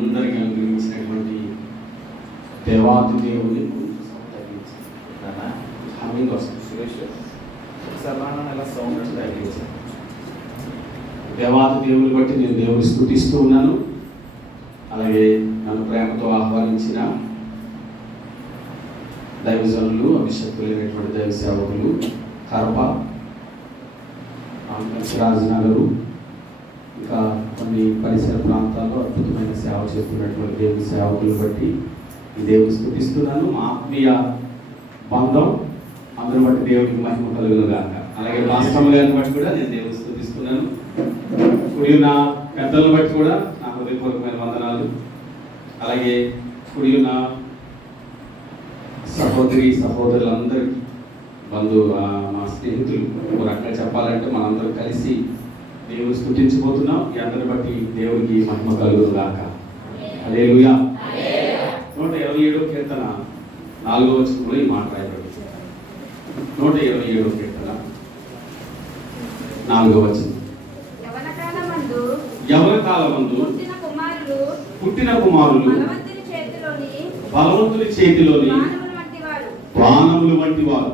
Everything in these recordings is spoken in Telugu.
మనందరికీ అనుగ్రహించినటువంటి దేవాది దేవుని హమ్మింగ్ వస్తుంది. సురేష్ ఎలా సౌండ్ తగ్గించాను. దేవాది దేవుని బట్టి నేను దేవుని స్తుతిస్తూ ఉన్నాను. అలాగే నన్ను ప్రేమతో ఆహ్వానించిన దైవజనులు, అభిషక్తులైనటువంటి దైవ సేవకులు, కరప, రాజనగరు, ఇంకా కొన్ని పరిసర ప్రాంతాల్లో అద్భుతమైన సేవ చేస్తున్నటువంటి దేవుని సేవకులు బట్టి ఈ దేవుని స్తుతిస్తున్నాను. మా ఆత్మీయ బంధం అందరి బట్టి దేవునికి మహిమ కలుగును గాక. అలాగే మాస్టమ్ గారిని బట్టి కూడా నేను దేవుని స్తుతిస్తున్నాను. కుడి ఉన్న పెద్దలను బట్టి కూడా నా హృదయపూర్వకమైన వందనాలు. అలాగే కుడి ఉన్న సహోదరులందరికీ, మా స్నేహితులు, ఒక రకంగా చెప్పాలంటే మనందరం కలిసి దేవుని స్తుతించబోతున్నాం. ఈ అందరిని బట్టి దేవునికి మహిమ కలుగును గాక. హల్లెలూయా. 127వ కీర్తన 4వ వచనంలో ఈ మాట రాయబడింది. 127వ కీర్తన 4వ వచనం. యవన కాలమందు పుట్టిన కుమారులు బలవంతుని చేతిలోని బాణములు వంటి వారు.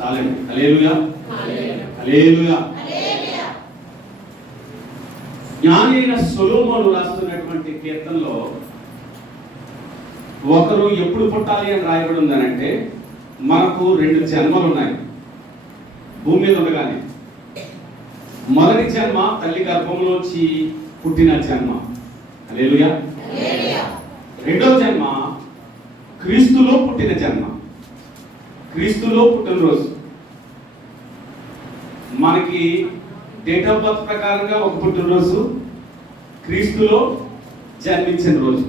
చాలండి. హల్లెలూయా, హల్లెలూయా. జ్ఞాని అయిన సొలొమోను రాస్తున్నటువంటి కీర్తనలో ఒకరు ఎప్పుడు పుట్టాలి అని రాయబడి ఉందనంటే, మనకు 2 జన్మలు ఉన్నాయి భూమి మీద ఉండగానే. మొదటి జన్మ తల్లి గర్భంలోంచి పుట్టిన జన్మ. హల్లెలూయా. రెండవ జన్మ క్రీస్తులో పుట్టిన జన్మ, క్రీస్తులో పుట్టినరోజు. మనకి డేట్ ఆఫ్ బర్త్ ప్రకారంగా ఒక పుట్టినరోజు, క్రీస్తులో జన్మించిన రోజు.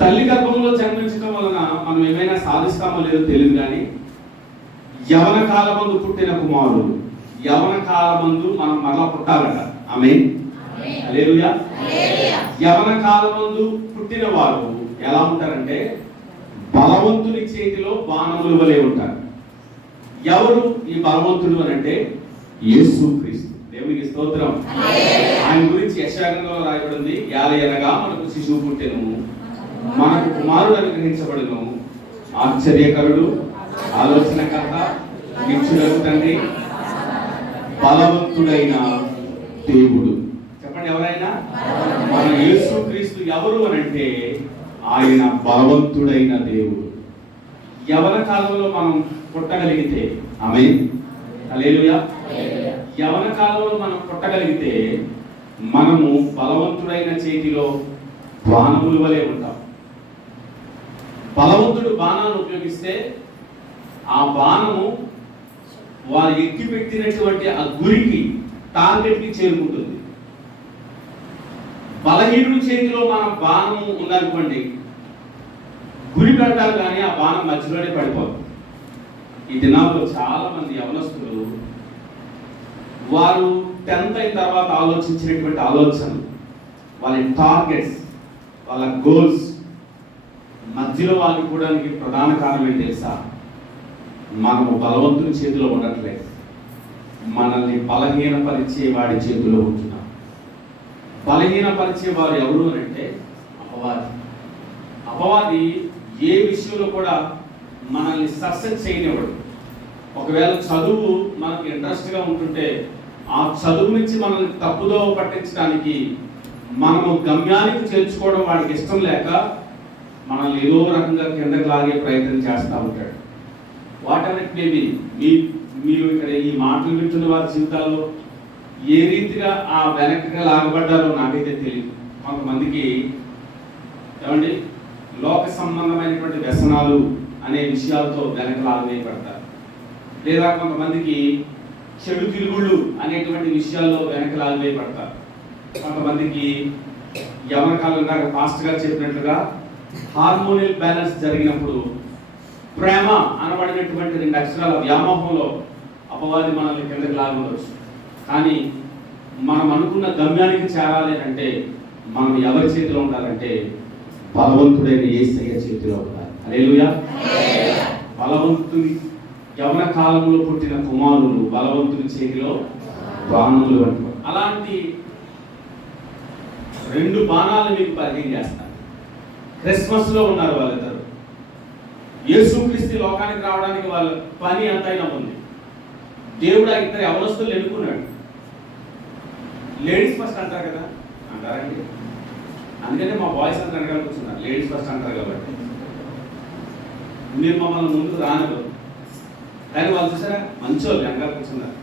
తల్లి గర్భంలో జన్మించడం వలన మనం ఏమైనా సాధిస్తామో లేదో తెలియదు, కానీ యవన కాలమందు పుట్టిన కుమారులు, యవన కాలమందు మనం మరలా పుట్టాలట. ఆమేన్, హల్లెలూయా. యవన కాలమందు పుట్టిన వారు ఎలా ఉంటారంటే బలవంతుని చేతిలో బాణముల వలె ఉంటారు. ఎవరు ఈ బలవంతుడు అని అంటే యేసు క్రీస్తు. దేవునికి స్తోత్రం. ఆయన గురించి యెషయా గ్రంథంలో రాయబడింది, యాలయనగా మనకు శిశువు పుట్టెను, మనకు కుమారుడు అనుగ్రహించబడును, ఆశ్చర్యకరుడు, ఆలోచనకర్త, నిత్యుడగు తండ్రి, బలవంతుడైన దేవుడు. చెప్పండి, ఎవరైనా మన యేసు క్రీస్తు ఎవరు అని అంటే ఆయన బలవంతుడైన దేవుడు. యవన కాలంలో మనం పుట్టగలిగితే, ఆమేన్, హల్లెలూయా. యవన కాలంలో మనం పుట్టగలిగితే మనము బలవంతుడైన చేతిలో బాణముల వలె ఉంటాం. బలవంతుడు బాణాన్ని ఉపయోగిస్తే ఆ బాణము వారు ఎక్కి పెట్టినటువంటి ఆ గురికి, టార్గెట్కి చేరుకుంటుంది. బలహీనుడి చేతిలో మన బాణము ఉందనుకోండి, గురి పెడతారు కానీ ఆ బాణం మధ్యలోనే పడిపోతుంది. ఈ దినాల్లో చాలా మంది యవనస్తులు వారు 10th అయిన తర్వాత ఆలోచించినటువంటి ఆలోచనలు, వాళ్ళ టార్గెట్స్, వాళ్ళ గోల్స్ మధ్యలో ఆగిపోవడానికి ప్రధాన కారణం ఏంటి తెలుసా? మనము బలవంతుని చేతిలో ఉండట్లేదు, మనల్ని బలహీనపరిచే వాడి చేతిలో ఉంటున్నాం. బలహీనపరిచే వారు ఎవరు అని అంటే అపవాది. అపవాది ఏ విషయంలో కూడా మనల్ని సక్సెస్ చేయనివ్వడు. ఒకవేళ చదువు మనకు ఇంట్రెస్ట్గా ఉంటుంటే ఆ చదువు నుంచి మనల్ని తప్పుదో పట్టించడానికి, మనము గమ్యానికి చేర్చుకోవడం వాడికి ఇష్టం లేక మనల్ని ఏదో రకంగా కిందకి లాగే ప్రయత్నం చేస్తూ ఉంటాడు. What ever it may be. మీరు ఇక్కడ ఈ మాటలు వింటున్న వారి జీవితాల్లో ఏ రీతిగా ఆ వెనక్కి లాగబడ్డారో నాకైతే తెలియదు. కొంతమందికి ఏమండి లోక సంబంధమైనటువంటి వ్యసనాలు అనే విషయాలతో వెనక లాగవేయబడతారు, లేదా కొంతమందికి చెడు తిరుగుళ్ళు అనేటువంటి విషయాల్లో వెనక లాగవేయబడతారు. కొంతమందికి యవన కాలం దాకా పాస్ట్ గారు చెప్పినట్లుగా హార్మోనియల్ బ్యాలెన్స్ జరిగినప్పుడు ప్రేమ అనబడినటువంటి 2 అక్షరాల వ్యామోహంలో అపవాది మనల్ని కిందకి లాగవచ్చు. కానీ మనం అనుకున్న గమ్యానికి చేరాలి అంటే మనం ఎవరి చేతిలో ఉండాలంటే బలవంతుడైన యేసయ్య చేతిలో ఉండాలి. హల్లెలూయా. బలవంతుని యవన కాలంలో పుట్టిన కుమారులు బలవంతుని చేతిలో బాణములు వంటి. అలాంటి 2 బాణాలు మీకు పరిచయం చేస్తాను. క్రిస్మస్ లో ఉన్నారు వాళ్ళిద్దరు. యేసుక్రీస్తు లోకానికి రావడానికి వాళ్ళ పని ఎంతైనా ఉంది. దేవుడు ఆ ఇద్దరు యవనస్తులు ఎన్నుకున్నాడు. లేడీస్ ఫస్ట్ అంటారు కదా, అంటారండి. అందుకనే మా బాయ్స్ అంతా వెనకాల కూర్చున్నారు, లేడీస్ ఫస్ట్ అంటారు కాబట్టి. మీరు మమ్మల్ని ముందుకు రానరు, కానీ వాళ్ళు చూసారా మంచోళ్ళు వెనకాల కూర్చున్నారు.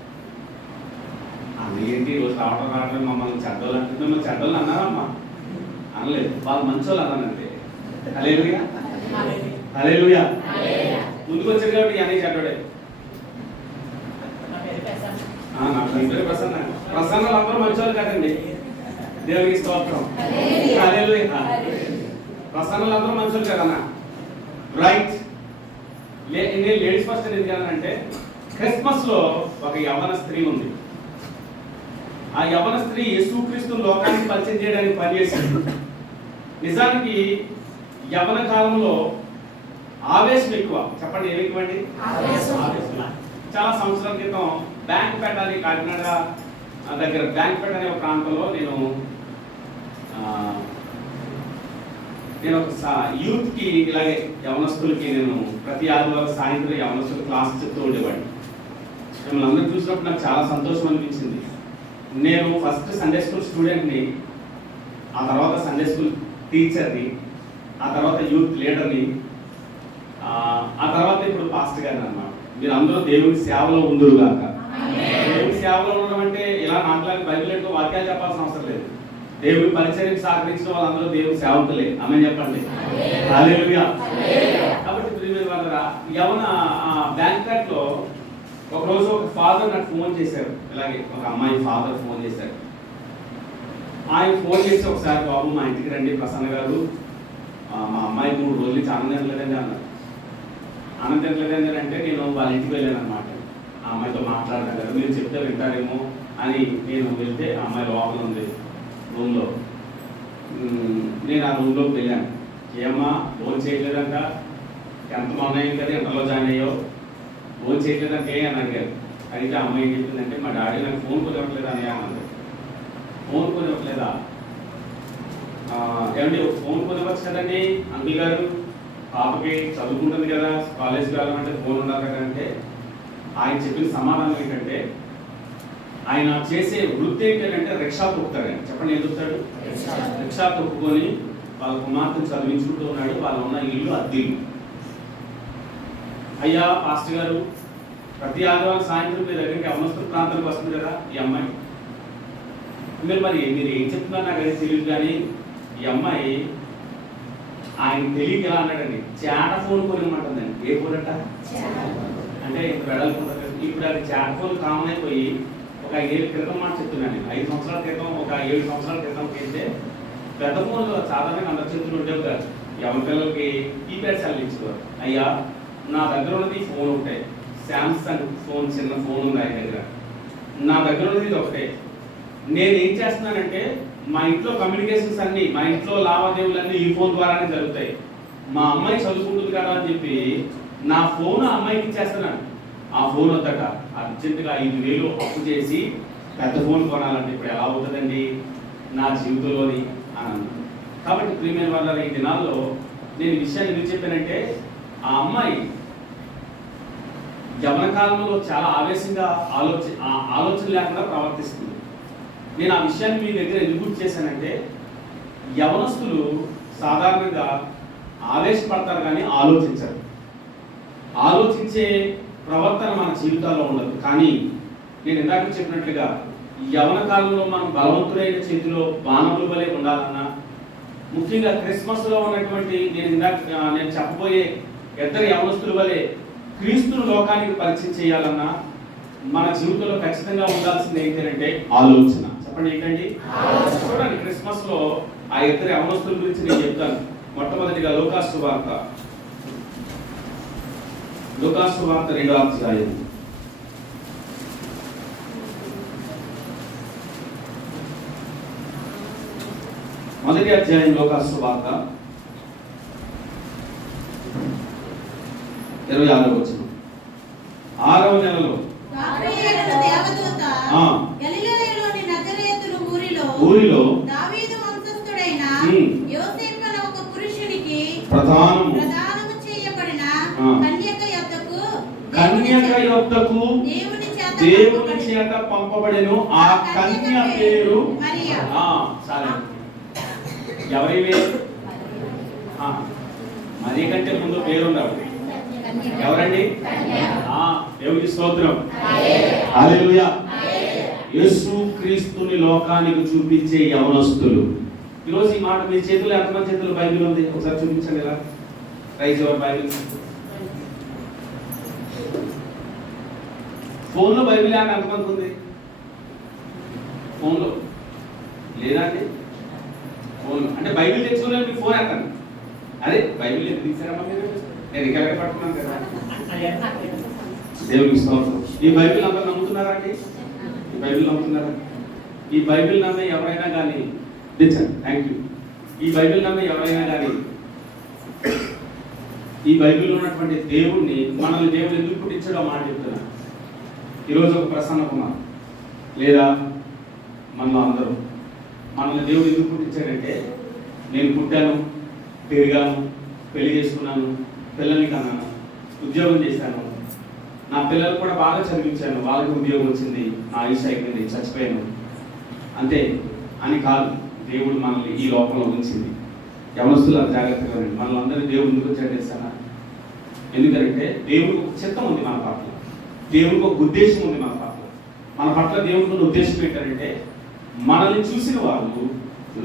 ఏంటి రోజు రావడం మమ్మల్ని చెడ్డోళ్ళు అంటే మిమ్మల్ని చెడ్డోళ్ళు అన్నారమ్మా? అనలేదు, వాళ్ళు మంచోళ్ళు అన్నానంటే. హల్లెలూయా, హల్లెలూయా. ముందుకు వచ్చారు కాబట్టి అనే చెడ్డోడే. ప్రసన్నలు అందరూ మంచోళ్ళు కదండి, దేవునికి స్తోత్రం. హల్లెలూయా. ప్రసన్నలు అందరూ మంచోళ్ళు కదన్నా, రైట్. నేను లేడీస్ ఫస్ట్ ఎందుకంటే క్రిస్మస్ లో ఒక యవ్వన స్త్రీ ఉంది. ఆ యవ్వన స్త్రీ యేసుక్రీస్తు లోకానికి పరిచయం చేయడానికి పనిచేసింది. నిజానికి యవ్వన కాలంలో ఆవేశం ఎక్కువ. చెప్పండి, ఏమి ఎక్కువ అండి? చాలా సంవత్సరాల క్రితం బ్యాంక్పేట అని కాకినాడ దగ్గర బ్యాంక్పేట అనే ఒక ప్రాంతంలో నేను ఒక యూత్ కి ఇలాగే యవనస్తులకి నేను ప్రతి ఆదివారం సాయంత్రం యవనస్తులు క్లాస్ చెప్తూ ఉండేవాడిని. మిమ్మల్ని అందరూ చూసినప్పుడు నాకు చాలా సంతోషం అనిపించింది. నేను ఫస్ట్ సండే స్కూల్ స్టూడెంట్ని, ఆ తర్వాత సండే స్కూల్ టీచర్ని, ఆ తర్వాత యూత్ లీడర్ని, ఆ తర్వాత ఇప్పుడు పాస్టర్ గారిని అన్నమాట. మీరు అందరూ దేవుని సేవలో ఉందురుగాక. దేవుని సేవలో ఉండడం అంటే ఇలా నాకులాగా బైబిల్ ఎక్కువ వాక్యాలు చెప్పాల్సిన అవసరం లేదు. దేవుని పరిచర్యకు సహకరించిన వాళ్ళందరూ దేవుని సేవకులే. ఆమేన్ చెప్పండి. హల్లెలూయా. కాబట్టి ప్రియమైన వాళ్ళరా, యవన బ్యాంక్పేట్ లో ఒకరోజు ఒక ఫాదర్ నాకు ఫోన్ చేశారు. ఇలాగే ఒక అమ్మాయి ఫాదర్ ఫోన్ చేశారు. ఆయన ఫోన్ చేసి ఒకసారి, బాబు మా ఇంటికి రండి ప్రసన్న గారు, మా అమ్మాయి 3 రోజుల నుంచి ఆనందం తినలేదండి అన్నారు. ఆనందం తినలేదండి అంటే నేను వాళ్ళ ఇంటికి వెళ్ళాను అనమాట. ఆ అమ్మాయితో మాట్లాడతాను కదా, మీరు చెప్తే వింటారేమో అని నేను వెళ్తే ఆ అమ్మాయి లోపల ఉంది రూమ్లో. నేను ఆ రూమ్లోకి వెళ్ళాను. ఏమ్మా ఫోన్ చేయలేదంట, ఎంత మొన్న కదా ఎంతలో జాయిన్ అయ్యో, ఫోన్ చేయలేదంటే అని అడిగారు. అయితే ఆ అమ్మాయి ఏం చెప్పిందంటే, మా డాడీ నాకు ఫోన్ కొని ఇవ్వట్లేదా అని అన్నారు. ఫోన్ కొని ఇవ్వట్లేదా? ఏమండి ఫోన్ కొనివ్వచ్చు కదండి అంకుల్ గారు, పాపకి చదువుకుంటుంది కదా, కాలేజ్కి వెళ్ళాలంటే ఫోన్ ఉండాలి కదా అంటే ఆయన చెప్పిన సమాధానం ఏంటంటే, ఆయన చేసే వృత్తి ఏంటంటే రిక్షా తొక్కుతాడండి. చెప్పండి, ఏం తొక్కుతాడు? రిక్షా తొక్కుకొని వాళ్ళ కుమార్తెను చదివించుకుంటూ ఉన్నాడు. వాళ్ళు ఉన్న ఇల్లు అద్దెలు. అయ్యా పాస్టర్ గారు, ప్రతి ఆదివారం సాయంత్రం మీ దగ్గరికి యవనస్తుల ప్రాంతానికి వస్తుంది కదా ఈ అమ్మాయి, మీరు ఏం చెప్తున్నారు నాకు అది తెలియదు, కానీ ఈ అమ్మాయి ఆయన తెలియక ఎలా అన్నాడండి, చాట ఫోన్ కొనిమ్మంటుందండి. ఏ ఫోన్ అంట అంటే ఇప్పుడు వెడల్పుంటుంది. ఇప్పుడు అది చాట ఫోన్ కామన్ అయిపోయి ఒక 5 ఏళ్ళ క్రితం మాట చెప్తున్నాను. 5 సంవత్సరాల క్రితం, ఒక 7 సంవత్సరాల క్రితం అయితే పెద్ద ఫోన్లు సాధారణంగా అందరి చేతులు ఉండేవి కాదు. ఎవరి పిల్లలకి కీప్యాడ్ సెల్ ఇచ్చేవారు. అయ్యా నా దగ్గర ఉన్నది ఫోన్ ఒకటే, శాంసంగ్ ఫోన్, చిన్న ఫోన్ ఉంది ఆయన దగ్గర. నా దగ్గర ఉన్నది ఇది ఒకటే. నేను ఏం చేస్తున్నానంటే, మా ఇంట్లో కమ్యూనికేషన్స్ అన్నీ, మా ఇంట్లో లావాదేవీలన్నీ ఈ ఫోన్ ద్వారానే జరుగుతాయి. మా అమ్మాయి చదువుకుంటుంది కదా అని చెప్పి నా ఫోన్ ఆ అమ్మాయికి ఇచ్చేస్తున్నాను. ఆ ఫోన్ వద్దట అర్జెంటుగా 5,000 అప్పు చేసి పెద్ద ఫోన్ కొనాలంటే ఇప్పుడు ఎలా అవుతుందండి నా జీవితంలోని అని అన్నాను. కాబట్టి ప్రియమైన వాళ్ళ ఈ దినాల్లో నేను విషయాన్ని ఎందుకు చెప్పానంటే, ఆ అమ్మాయి యవ్వన కాలంలో చాలా ఆవేశంగా ఆలోచన లేకుండా ప్రవర్తిస్తుంది. నేను ఆ విషయాన్ని మీ దగ్గర ఎందుకు గుర్తు చేశానంటే, యవనస్తులు సాధారణంగా ఆవేశపడతారు కానీ ఆలోచించరు. ఆలోచించే ప్రవర్తన మన జీవితాల్లో ఉండదు. కానీ నేను ఇందాక చెప్పినట్లుగా యవన కాలంలో మనం బలవంతుడైన చేతిలో బాణముల వలె ఉండాలన్నా, ముఖ్యంగా క్రిస్మస్లో ఉన్నటువంటి నేను చెప్పబోయే ఇద్దరు యవనస్తుల వలె క్రీస్తును లోకానికి పరిచయం చేయాలన్నా మన జీవితంలో ఖచ్చితంగా ఉండాల్సింది ఏంటంటే ఆలోచన. చెప్పండి, ఏంటండి? చూడండి, క్రిస్మస్ లో ఆ ఇద్దరు యవనస్తుల గురించి నేను చెప్తాను. మొట్టమొదటిగా లూకాసు సువార్త 2వ అధ్యాయం. మొదటి అధ్యాయం లూకాసు సువార్త 26వ వచనం. 6వ నెలలో ఊరిలో యోసేపు అనే ఒక పురుషునికి ప్రధానము చేయబడిన కన్యక యొద్దకు దేవుని చేత పంపబడెను. ఆ కన్య పేరు మరియా. సరే, ఎవరివే? మరి కంటే ముందు పేరున్నారు. ఎవరండి? దేవుని స్తోత్రం. హల్లెలూయా. యేసు క్రీస్తుని లోకానికి చూపించే యవనస్తులు. ఈరోజు ఈ మాట మీ చేతుల్లో ఎంతమంది చేతుల్లో బైబిల్ ఉంది? ఒకసారి చూపించండి. ఇలా రైజ్ యువర్ బైబిల్. ఫోన్లో బైబిల్ అంటే ఎంతమంది ఉంది? ఫోన్లో లేదా అండి? ఫోన్ అంటే బైబిల్ తెచ్చుకోలేదు, మీ ఫోన్ ఎత్తండి. అదే బైబిల్ ఎందుకు తీసారమ్మా మీరు? నేను ఇక్కడ పట్టుకున్నాను కదా. దేవునికి స్తోత్రం. ఈ బైబిల్ అందరూ నమ్ముతున్నారా అండి? ఈ బైబిల్ నమ్ముతున్నారా? ఈ బైబిల్ నమ్మే ఎవరైనా కానీ తెచ్చండి. Thank you. ఈ బైబిల్ నమ్మే ఎవరైనా కానీ ఈ బైబిల్లో ఉన్నటువంటి దేవుణ్ణి, మనల్ని దేవుడు ఎందుకు పుట్టించాడో మాట చెప్తున్నాను. ఈరోజు ఒక ప్రసన్న కుమార్ లేదా మనలో అందరూ మనల్ని దేవుడు ఎందుకు పుట్టించాడంటే, నేను పుట్టాను, పెరిగాను, పెళ్లి చేసుకున్నాను, పిల్లల్ని కన్నాను, ఉద్యోగం చేశాను, నా పిల్లలు కూడా బాగా చదివించాను, వాళ్ళకి ఉద్యోగం వచ్చింది, నా ఆయుష్ అయిపోయింది, చచ్చిపోయాను అంతే అని కాదు. దేవుడు మనల్ని ఈ లోకంలో ఉంచింది. యవనస్తులు జాగ్రత్తగా ఉండండి. మనల్ని అందరినీ దేవుడు ఎందుకు వచ్చాడు తెలుసా? ఎందుకంటే దేవుడికి ఒక చిత్తం ఉంది మన పట్ల, దేవుడికి ఒక ఉద్దేశం ఉంది మన పట్ల. మన పట్ల దేవుడికి ఉద్దేశం ఏంటంటే, మనల్ని చూసిన వాళ్ళు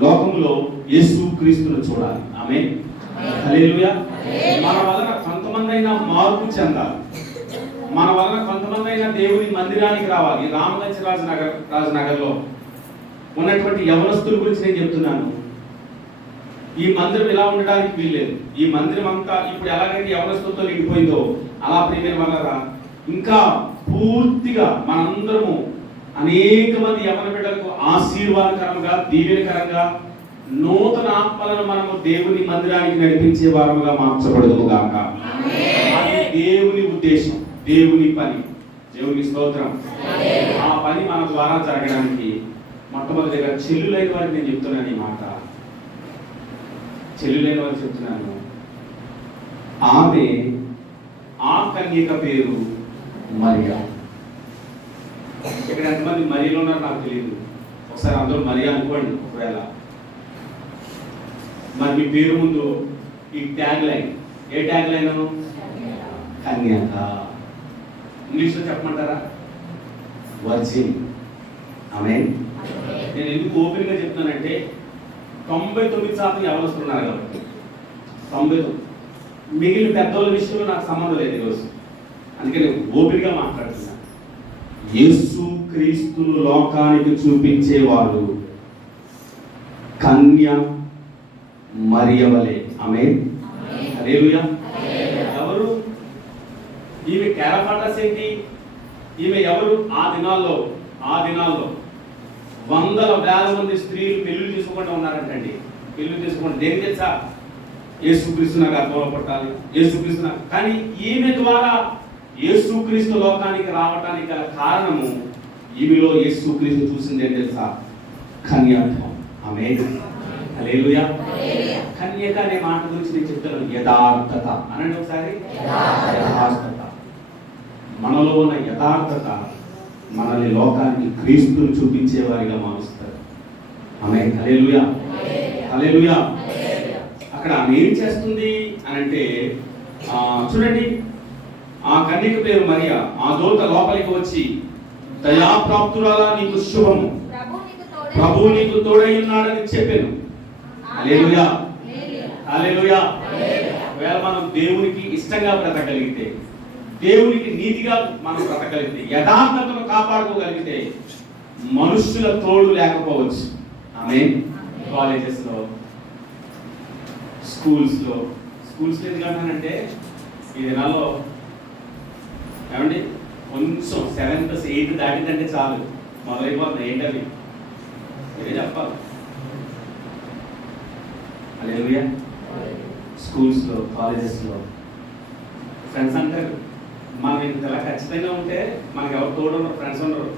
లోకంలో యేసు క్రీస్తును చూడాలి. ఆమేన్. హల్లెలూయా. మన వలన కొంతమంది అయినా మార్పు చెందాలి, మన వలన కొంతమంది అయినా దేవుని మందిరానికి రావాలి. రామగంజ్ రాజనగర్లో ఉన్నటువంటి యవనస్తుల గురించి నేను చెప్తున్నాను. ఈ మందిరం ఇలా ఉండడానికి వీల్లేదు. ఈ మందిరం అంతా ఇప్పుడు ఎలాగైతే యవనస్తులతో నిండిపోయిందో అలా ప్రియమైన వాళ్ళరా ఇంకా పూర్తిగా మనందరము అనేక మంది యవన బిడ్డలకు ఆశీర్వాదకరంగా, దీవెనకరంగా, నూతన ఆత్మలను మనము దేవుని మందిరానికి నడిపించే వారముగా మార్చబడదు గాక. అది దేవుని ఉద్దేశం, దేవుని పని. దేవుని స్తోత్రం. ఆ పని మన ద్వారా జరగడానికి మొట్టమొదటిగా చెల్లులైన వారికి నేను చెప్తున్నాను. ఈ మాట చెల్లులైన వారికి చెప్తున్నాను. ఆమె ఆ కన్యక పేరు మరియా. ఇక్కడ ఎంతమంది మరియలు ఉన్నారో నాకు తెలియదు. ఒకసారి అందరూ మరియా అనుకోండి. ఒకవేళ మరి మీ పేరు ముందు ఈ ట్యాగ్ లైన్, ఏ ట్యాగ్ లైన్? కన్యక. ఇంగ్లీష్లో చెప్పమంటారా? వర్జిన్. ఆమేన్. నేను ఎందుకు ఓపెన్గా చెప్తానంటే 99% యవనస్తున్నారు కాబట్టి 99. మిగిలిన పెద్దోళ్ళ విషయంలో నాకు సంబంధం లేదు ఈరోజు. అందుకే నేను ఓపెన్గా మాట్లాడుతున్నాను. యేసు క్రీస్తును లోకానికి చూపించేవారు కన్య మరియ వలె. ఆమేన్. హల్లెలూయా. ఎవరు ఈమె? క్యారఫాటస్ ఏంటి? ఈమె ఎవరు? ఆ దినాల్లో వందల వేల మంది స్త్రీలు పెళ్లి చేసుకుంటూ ఉన్నారంటండి. పెళ్లి చేసుకుంటే దేనికి తెలుసా? యేసుక్రీస్తు నాకు గర్భంలో పుట్టాలి, యేసుక్రీస్తు నాకు. కానీ ఈమె ద్వారా యేసుక్రీస్తు లోకానికి రావటానికి గల కారణము, ఈమెలో యేసుక్రీస్తు చూసింది ఏం తెలుసా? కన్యాత్వం. ఆమేన్. హల్లెలూయా. కన్యక అనే మాట గురించి నేను చెప్తాను. యథార్థత అనండి ఒకసారి. యథార్థత. మనలో ఉన్న యథార్థత మనల్ని లోకానికి క్రీస్తుని చూపించే వారిగా మారుస్తారు. ఆమేన్. హల్లెలూయా. హల్లెలూయా. అక్కడ ఆమె ఏం చేస్తుంది అని అంటే, చూడండి, ఆ కన్యక పేరు మరియా. ఆ దూత లోపలికి వచ్చి, దయాప్రాప్తురాలా, నీకు శుభము, ప్రభువు నీకు తోడై ఉన్నాడని చెప్పాను. హల్లెలూయా. హల్లెలూయా. ఒకవేళ మనం దేవునికి ఇష్టంగా బ్రతకగలిగితే, దేవునికి నీతిగా మనం బ్రతకగలిగితే, యథార్థతను కాపాడుకోగలిగితే మనుషుల తోడు లేకపోవచ్చు. ఆమేన్. కాలేజెస్లో, స్కూల్స్లో ఎందుకంటే ఈ దినాల్లో ఏమండి కొంచెం 7th 8th దాటిందంటే చాలు మొదలైపోతుంది. ఏంటది? మీరే చెప్పాలి. హల్లెలూయా. స్కూల్స్లో, కాలేజెస్లో ఫ్రెండ్స్ అంటారు, మనం ఇంతలా ఖచ్చితంగా ఉంటే మనకి ఎవరు తోడు ఫ్రెండ్స్ ఉండరు.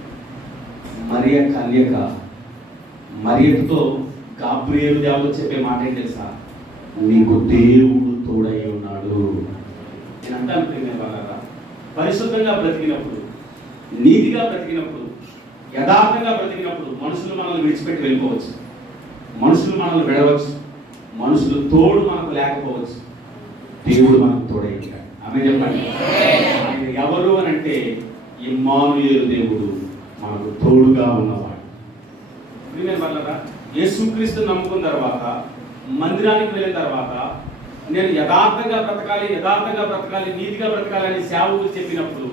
మరియ కన్యక, మరియతో గాబ్రియేలు దేవుడు చెప్పే మాట ఏం తెలుసా? నీకు దేవుడు తోడై ఉన్నాడు. నేను అంటాను ప్రియమైన వాళ్ళారా, పరిశుద్ధంగా బ్రతికినప్పుడు, నీతిగా బ్రతికినప్పుడు, యథార్థంగా బ్రతికినప్పుడు మనుషులు మనల్ని విడిచిపెట్టి వెళ్ళిపోవచ్చు, మనుషులు మనల్ని విడవచ్చు, మనుషులు తోడు మనకు లేకపోవచ్చు, దేవుడు మనకు తోడై ఉంటాడు. ఆమె చెప్పండి. ఆయన ఎవరు అని అంటే ఇమ్మానుయేలు, దేవుడు మనకు తోడుగా ఉన్నవాడు. ప్రియమైన వాళ్ళారా, యేసుక్రీస్తు నమ్ముకున్న తర్వాత, మందిరానికి వెళ్ళిన తర్వాత, నేను యథార్థంగా బ్రతకాలి, నీతిగా బ్రతకాలి అని సేవకులు చెప్పినప్పుడు,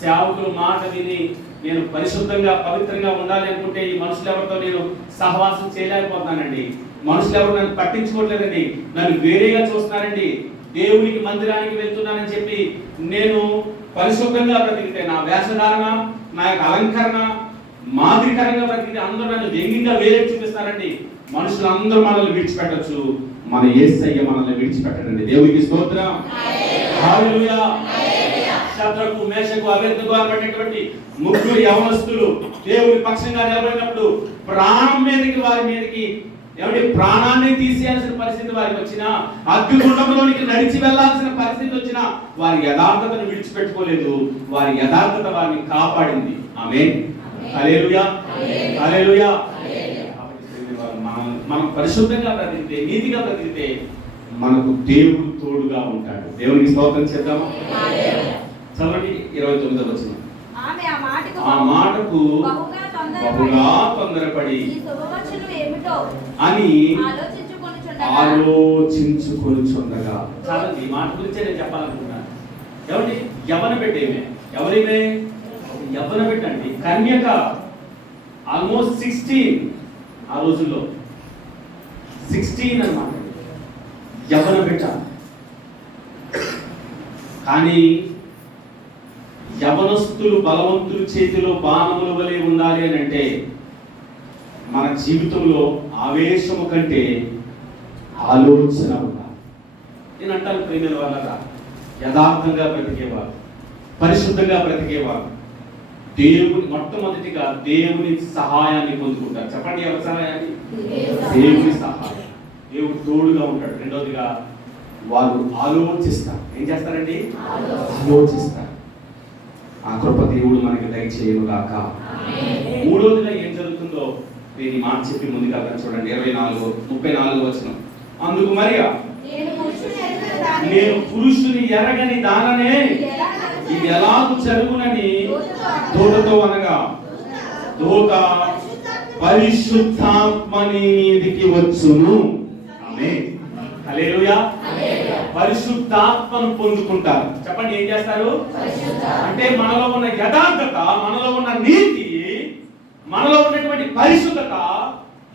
సేవకులు మాట విని నేను పరిశుద్ధంగా పవిత్రంగా ఉండాలి అనుకుంటే ఈ మనుషులు ఎవరితో నేను సహవాసం చేయలేకపోతున్నానండి. మనుషులు ఎవరు నన్ను పట్టించుకోవట్లేదండి, నన్ను వేరేగా చూస్తున్నారండి. దేవునికి మందిరానికి వెళ్తున్నానని చెప్పి నేను పరిశుద్ధంగా బ్రతికితే, నా వేషధారణ, నా యొక్క అలంకరణ మాదిరికరంగా బ్రతికితే అందరూ నన్ను వ్యంగ్యంగా వేరే చూపిస్తారండి. మనుషులు అందరూ మనల్ని విడిచిపెట్టచ్చు, మన యేసయ్య మనల్ని విడిచిపెట్టడండి. దేవునికి స్తోత్రం. హల్లెలూయా. శద్రకు, మేషకు, అబేద్నెగో అనేటువంటి ముగ్గురు యవనస్తులు దేవుని పక్షంగా నిలబడినప్పుడు ప్రాణం మీదకి, వారి మీదకి ఏమంటే ప్రాణాన్ని తీసేయాల్సిన పరిస్థితి వారికి వచ్చినా, అగ్నిగుండంలోనికి నడిచి వెళ్లాల్సిన పరిస్థితి వచ్చినా వారి యథార్థతను విడిచిపెట్టుకోలేదు. వారి యథార్థత వారిని కాపాడింది. ఆమేన్. హల్లెలూయా. హల్లెలూయా. మనం పరిశుద్ధంగా బ్రతికితే, నీతిగా బ్రతికితే మనకు దేవుడు తోడుగా ఉంటాడు. దేవునికి స్తోత్రం చేద్దామా? చదవండి 29వ వచనం. ఆ మాటకు బహుగా తొందరపడి అని ఆలోచించుకొనుచుండగా. చాలా ఈ మాట గురించే నేను చెప్పాలనుకుంటున్నాను. ఎవరి యవ్వన పెట్టేమే, ఎవరిమే యవ్వన పెట్టండి, కన్యక, ఆల్మోస్ట్ 16 ఆ రోజుల్లో 16 అన్నమాట, యవ్వన బిడ్డ. కానీ యవనస్తులు బలవంతుల చేతిలో బాణముల వలె ఉండాలి అని అంటే మన జీవితంలో ఆవేశము కంటే ఆలోచన ఉండాలి. నేను అంటాను ప్రియమైన వాళ్ళరా, యథార్థంగా బ్రతికేవారు, పరిశుద్ధంగా బ్రతికేవారు మొట్టమొదటిగా దేవుని సహాయాన్ని పొందుకుంటారు. చెప్పండి, ఎవరి సహాయాన్ని? దేవుని సహాయం. దేవుడు తోడుగా ఉంటాడు. రెండోదిగా వాళ్ళు ఆలోచిస్తారు. ఏం చేస్తారండి? ఆలోచిస్తారు. ఆ కృప దేవుడు మనకి దయచేయను గాక. మూడోదిగా ఏం జరుగుతుందో దీన్ని మాట చెప్పి ముందుగా చూడండి. 34 వచనం. అందుకు మరియా, నేను పురుషుని ఎరగని దాననే ఇది ఎలాగూ జరుగునని దూతతో అనగా, దూత పరిశుద్ధాత్మని మీదికి వచ్చును. ఆమేన్. హల్లెలూయా. పరిశుద్ధాత్మను పొందుకుంటారు. చెప్పండి, ఏం చేస్తారు? అంటే మనలో ఉన్న యథార్థత, మనలో ఉన్న నీతి, మనలో ఉన్నటువంటి పరిశుద్ధత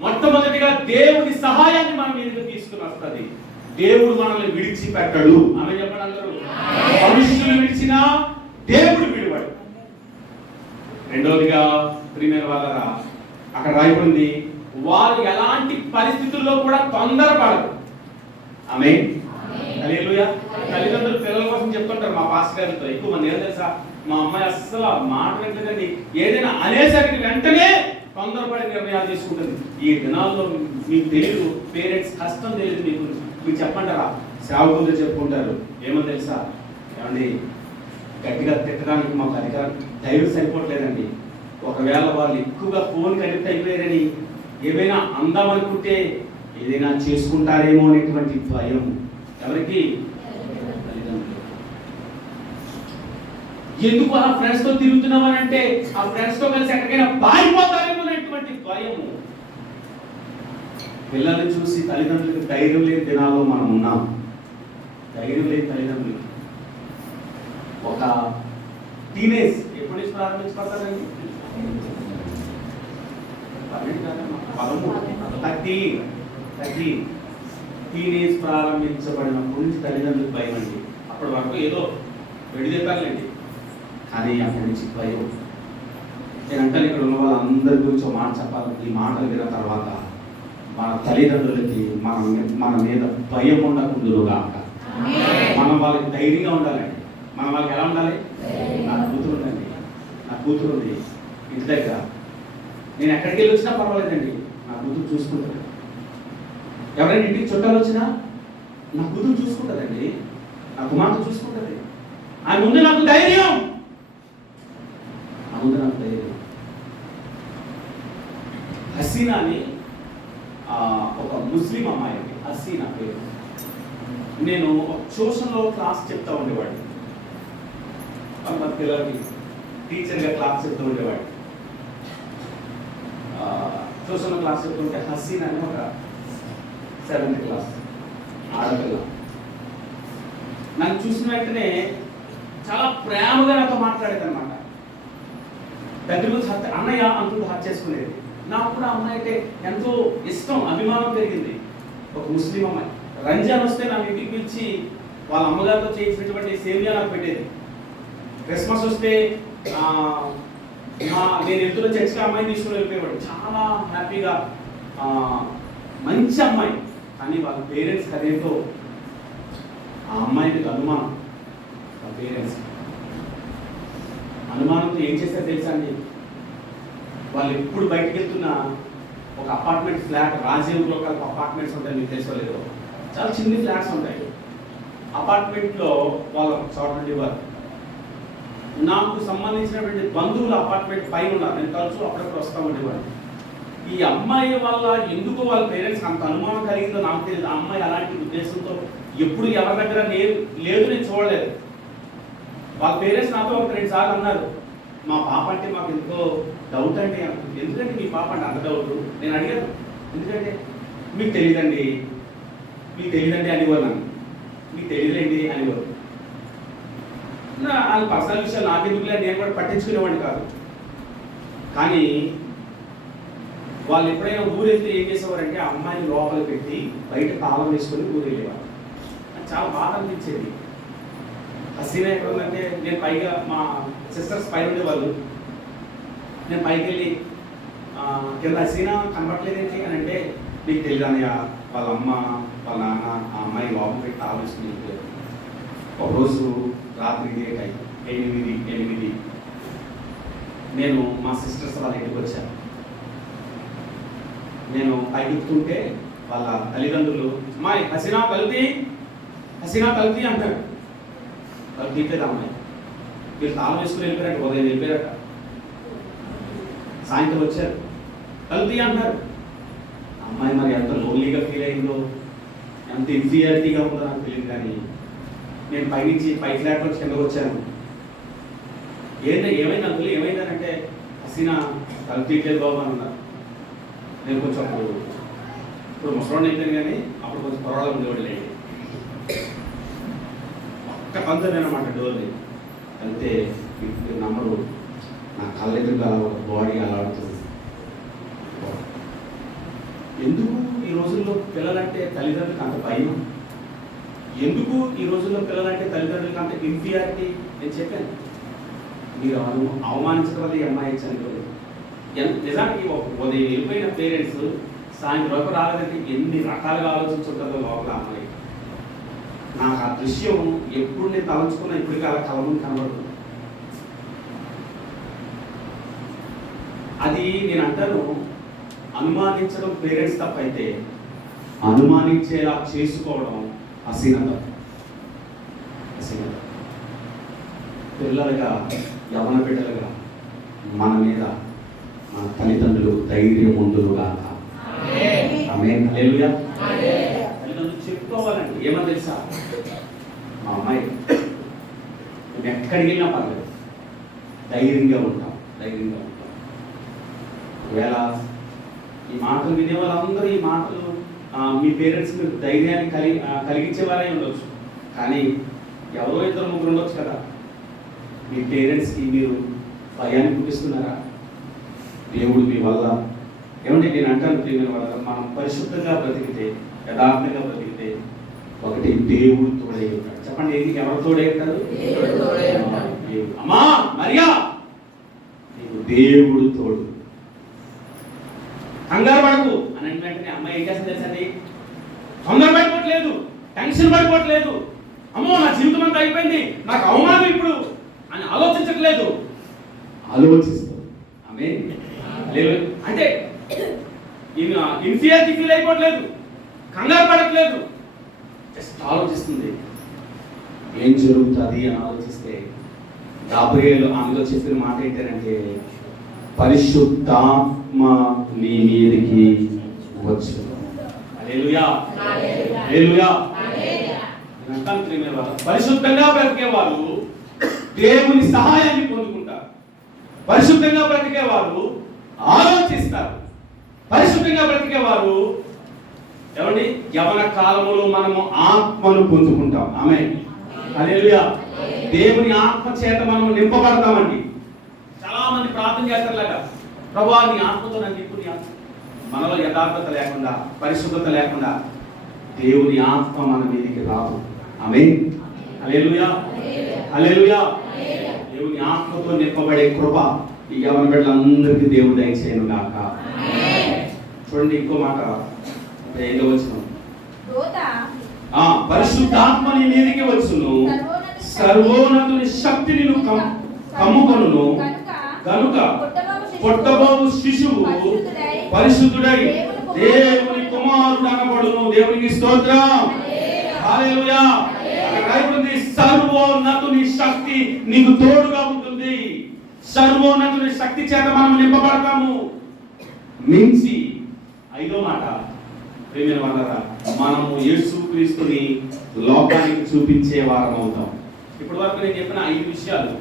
మొట్టమొదటిగా దేవుని సహాయాన్ని మన మీదకి తీసుకుని వస్తుంది. దేవుడు మనల్ని విడిచిపెట్టడు. ఆమె చెప్పండి అందరూ. మనుషులు విడిచినా దేవుడు విడివాడు. రెండోదిగా ప్రియమైన వాళ్ళరా, అక్కడ రాయబడింది, వారు ఎలాంటి పరిస్థితుల్లో కూడా తొందరపడరు. ఆమేన్. హల్లెలూయా. తల్లిదండ్రులు పిల్లల కోసం చెప్తుంటారు. మా పాస్టర్ గారితో ఎక్కువ మంది ఏం తెలుసా, మా అమ్మాయి అస్సలు ఆ మాట వింటుందండి, ఏదైనా అనేసరికి వెంటనే తొందరపడి నిర్ణయాలు తీసుకుంటుంది. ఈ దినాల్లో మీకు తెలియదు, పేరెంట్స్ కష్టం తెలియదు. మీకు చెప్పంటారా? సేవకులతో చెప్పుకుంటారు. ఏమో తెలుసా, ఏమండి గట్టిగా తిట్టడానికి మాకు అధికారం ధైర్యం సరిపోవట్లేదండి. ఒకవేళ వాళ్ళు ఎక్కువగా ఫోన్ కనెక్ట్ అయిపోయారని ఏమైనా అందామనుకుంటే ఏదైనా చేసుకుంటారేమో అనేటువంటి భయం. ఎవరికి? తల్లిదండ్రులు. ఎందుకు ఆ ఫ్రెండ్స్ తో తిరుగుతున్నామని అంటే ఆ ఫ్రెండ్స్ తో కలిసి ఎక్కడికైనా పారిపోతారేమో అనేటువంటి భయము. పిల్లల్ని చూసి తల్లిదండ్రులకు ధైర్యం లేని దినాల్లో మనం ఉన్నాం. ధైర్యం లేని తల్లిదండ్రులు. ఒక టీనేజ్ ఎప్పటి నుంచి ప్రారంభించబడతారండి? 13 టీనేజ్ ప్రారంభించబడినప్పటి నుంచి తల్లిదండ్రులకు భయం అండి. అప్పటి వరకు ఏదో వెడిదేపాలండి, కానీ అప్పటి నుంచి భయం. నేను అంటే ఇక్కడ ఉన్న వాళ్ళందరి గురించి ఒక మాట చెప్పాలి. ఈ మాటలు విన్న తర్వాత మన తల్లిదండ్రులకి మన మీద భయం ఉండకుందురుగా. మనం వాళ్ళకి ధైర్యంగా ఉండాలండి. మనం వాళ్ళకి ఎలా ఉండాలి? నా కూతురు ఉందండి, నా కూతురు ఉంది ఇంటి దగ్గర, నేను ఎక్కడికి వెళ్ళి వచ్చినా పర్వాలేదండి, నా కూతురు చూసుకుంటాను. ఎవరైనా ఇంటికి చుట్టాలు వచ్చినా నా కూతురు చూసుకుంటుందండి, నా కుమార్తె చూసుకుంటుంది, ఆ ముందు నాకు ధైర్యం, ఆ ముందు నాకు ధైర్యం. హసీనా అని ఒక ముస్లిం అమ్మాయి అండి, హసీనా పేరు. నేను ట్యూషన్లో క్లాస్ చెప్తా ఉండేవాడిని, మన పిల్లలకి టీచర్గా క్లాస్ చెప్తూ ఉండేవాడిని. ట్యూషన్లో క్లాస్ చెప్తుంటే హసీనా అని ఒక 7th క్లాస్ ఆడపిల్ల నన్ను చూసిన వెంటనే చాలా ప్రేమగా నాతో మాట్లాడేది అనమాట. దగ్గర నుంచి అన్నయ్య అంటూ హత్య చేసుకునేది. నాకు కూడా అమ్మాయి అంటే ఎంతో ఇష్టం, అభిమానం పెరిగింది. ఒక ముస్లిం అమ్మాయి రంజాన్ వస్తే నా ఇంటికి పిలిచి వాళ్ళ అమ్మగారితో చేసినటువంటి సేమియా నాకు పెట్టేది. క్రిస్మస్ వస్తే నేను ఎంతో చర్చికి అమ్మాయిని తీసుకుని వెళ్ళిపోయేవాడు. చాలా హ్యాపీగా మంచి అమ్మాయి. కానీ వాళ్ళ పేరెంట్స్ అదేంటో ఆ అమ్మాయికి అనుమానం. వాళ్ళ పేరెంట్స్ అనుమానంతో ఏం చేస్తారో తెలుసా అండి, వాళ్ళు ఎప్పుడు బయటకు వెళ్తున్నా ఒక అపార్ట్మెంట్ ఫ్లాట్, రాజీవ్లో కలిపి అపార్ట్మెంట్స్ ఉంటాయి, మీకు తెలుసుకోలేదు, చాలా చిన్న ఫ్లాట్స్ ఉంటాయి. అపార్ట్మెంట్లో వాళ్ళ చోట ఉండేవారు. నాకు సంబంధించినటువంటి బంధువుల అపార్ట్మెంట్ పైన ఉన్నారు, నేను తరచూ అప్పుడప్పుడు వస్తూ ఉండేవాడు. ఈ అమ్మాయి వల్ల ఎందుకు వాళ్ళ పేరెంట్స్ అంత అనుమానం కలిగిందో నాకు తెలియదు. ఆ అమ్మాయి అలాంటి ఉద్దేశంతో ఎప్పుడు ఎవరి దగ్గర లేదు, నేను చూడలేదు. వాళ్ళ పేరెంట్స్ నాతో ఒక 2 సార్లు అన్నారు, మా పాప అంటే మాకు ఎందుకో డౌట్ అంటే. ఎందుకంటే మీ పాప అంటే అంత డౌట్? నేను అడిగాను, ఎందుకంటే మీకు తెలియదండి అనేవారు. నన్ను మీకు తెలియదండి అనేవారు. వాళ్ళ పర్సనల్ విషయాలు నాకెందుకులే, నేను కూడా పట్టించుకునేవాడిని కాదు. కానీ వాళ్ళు ఎప్పుడైనా ఊరు వెళ్తే ఏం చేసేవారంటే ఆ అమ్మాయిని లోపల పెట్టి బయట తాళం వేసుకొని ఊరు వెళ్ళేవారు. చాలా బాధ అనిపించేది. హసీనా ఎక్కడ ఉందంటే, నేను పైగా మా సిస్టర్స్ పైన ఉండేవాళ్ళు, నేను పైకి వెళ్ళి కింద హసీనా కనబడలేదేంటి అని అంటే, మీకు తెలియదన్నయ్య వాళ్ళ అమ్మ వాళ్ళ నాన్న ఆ అమ్మాయి లోపల పెట్టి తాళం వేసుకుని వెళ్ళిపోయారు. ఒకరోజు రాత్రి 8 నేను మా సిస్టర్స్ వాళ్ళ ఇంటికి వచ్చాను. నేను పైకి ఎక్కుతుంటే వాళ్ళ తల్లిదండ్రులు అమ్మాయి హసీనా తలుపుతీ అంటారు. వాళ్ళు తీయలేదు అమ్మాయి. వీళ్ళు తాళం వేసుకుని వెళ్ళిపోయారట, ఉదయం వెళ్ళిపోయారట. సాయంత్రం వచ్చారు, తలుపుతీ అంటారు. అమ్మాయి మరి ఎంత లోన్లీగా ఫీల్ అయిందో, ఎంత ఇన్ఫీరియారిటీగా ఉందో నాకు తెలియదు. కానీ నేను పైనుంచి పై ఫ్లాట్ నుంచి కిందకు వచ్చాను. ఏమైంది అంకుల్, ఏమైందనంటే హసీనా తలుపు తీయట్లేదు బాబు అని అన్నారు. నేను కొంచెం ఇప్పుడు ముసలోని అయిపోయాను, కానీ అప్పుడు కొంచెం పొరవాళ్ళు ఉండేవాడు లేండి. ఒక్క పంతో నేనమాట డోర్ని అంతే. మీరు నమ్మరు, నా కళ్ళెదురుగా ఒక బాడీ అలాడుతుంది. ఎందుకు ఈ రోజుల్లో పిల్లలంటే తల్లిదండ్రులకు అంత భయం? ఎందుకు ఈ రోజుల్లో పిల్లలంటే తల్లిదండ్రులకు అంత ఇన్ఫీరియారిటీ? నేను చెప్పాను, మీరు అవమానించడం వల్ల ఈ అమ్మాయి చనిపోలేదు. నిజానికి ఉదయం వెళ్ళిపోయిన పేరెంట్స్ సాయంత్రం వరకు రాలేదంటే ఎన్ని రకాలుగా ఆలోచించుంటుందో లోపల అమ్మాయి. నాకు ఆ దృశ్యం ఎప్పుడు నేను తలంచుకున్నా ఇప్పటికీ అలా కళ్ళ ముందు కనబడుతుంది. అది నేను అంటాను, అనుమానించడం పేరెంట్స్ తప్పైతే అనుమానించేలా చేసుకోవడం హసీనా. పిల్లలుగా యవన బిడ్డలుగా మన మీద మన తల్లిదండ్రులు ధైర్యవంతులుగా హల్లెలూయా. తల్లిదండ్రులు చెప్పుకోవాలండి. ఏమని తెలుసా, మా అమ్మాయి మేము ఎక్కడికి వెళ్ళినా పర్లేదు, ధైర్యంగా ఉంటాం. ఒకవేళ ఈ మాటలు వినే వాళ్ళందరూ ఈ మాటలు మీ పేరెంట్స్ మీరు ధైర్యాన్ని కలిగించేవారే ఉండొచ్చు, కానీ ఎవరో 2-3 ఉండొచ్చు కదా. మీ పేరెంట్స్కి మీరు భయాన్ని పుట్టిస్తున్నారా? దేవుడు మీ వల్ల ఏమంటే నేను అంటాను, ప్రియమైన వాళ్ళ మనం పరిశుద్ధంగా బ్రతికితే, యథార్థంగా బ్రతికితే ఒకటి దేవుడు తోడై ఉంటాడు. చెప్పండి, ఎవరు తోడై ఉంటారు? అమ్మా మరియా, నీకు దేవుడు తోడు. కంగారు పడకు అని వెంటనే అమ్మాయి ఏం చేస్తుంది తెలుసండి, తొందర పడిపోవట్లేదు, టెన్షన్ పడిపోవట్లేదు, అమ్మో నా జీవితం అంతా అయిపోయింది, నాకు అవమానం ఇప్పుడు అని ఆలోచించట్లేదు, ఆలోచిస్తుంది. ఆమేన్. అంటే ఇన్ఫీరియారిటీ ఫీల్ అయిపోవట్లేదు. కంగారు పడట్లేదు, జస్ట్ ఆలోచిస్తుంది ఏం జరుగుతుంది అని ఆలోచిస్తే గాబ్రియేలు ఆమెలో చెప్పిన మాట ఏంటంటే పరిశుద్ధాత్మ నీ మీదకి వచ్చు. హల్లెలూయా, హల్లెలూయా. పరిశుద్ధంగా బ్రతికే వాళ్ళు దేవుని సహాయాన్ని పొందుకుంటారు. పరిశుద్ధంగా బ్రతికే వారు ఆలోచిస్తారు. పరిశుద్ధంగా బ్రతికే వారు ఏమండి యవన కాలములో మనము ఆత్మను పొందుకుంటాం. ఆమేన్, హల్లెలూయా. దేవుని ఆత్మ చేత మనము నింపబడతామండి. చాలా మంది ప్రార్థన చేస్తారులాగా, ప్రభువా నీ ఆత్మతో నన్ను నింపు. మనలో యథార్థత లేకుండా, పరిశుద్ధత లేకుండా దేవుని ఆత్మ మన మీదకి రాదు. ఆమేన్, హల్లెలూయా, హల్లెలూయా. దేవుని ఆత్మతో నింపబడే కృప ఈ యవన బిడ్డలందరికీ దేవుడు దయచేయను గాక. చూడండి ఇంకో మాట, ఏదో వచ్చిన పరిశుద్ధాత్మ నీ మీదకి వచ్చును, సర్వోన్నతుని శక్తి నిన్ను కమ్ముకొనును కనుక పుట్టబోవు శిశువు పరిశుద్ధుడై దేవుని కుమారుడు అనబడును. దేవునికి స్తోత్రం, హల్లెలూయా. రాయబడింది సర్వోన్నతుని శక్తి నీకు తోడుగా ఉంటుంది. సర్వోన్నతుని శక్తి చేత మనం నింపబడతాము. మించి ఐదో మాట, ప్రియమైన వాళ్ళరా, మనము యేసుక్రీస్తుని లోకానికి చూపించే వారం అవుతాం. ఇప్పటి వరకు నేను చెప్పిన 5 విషయాలు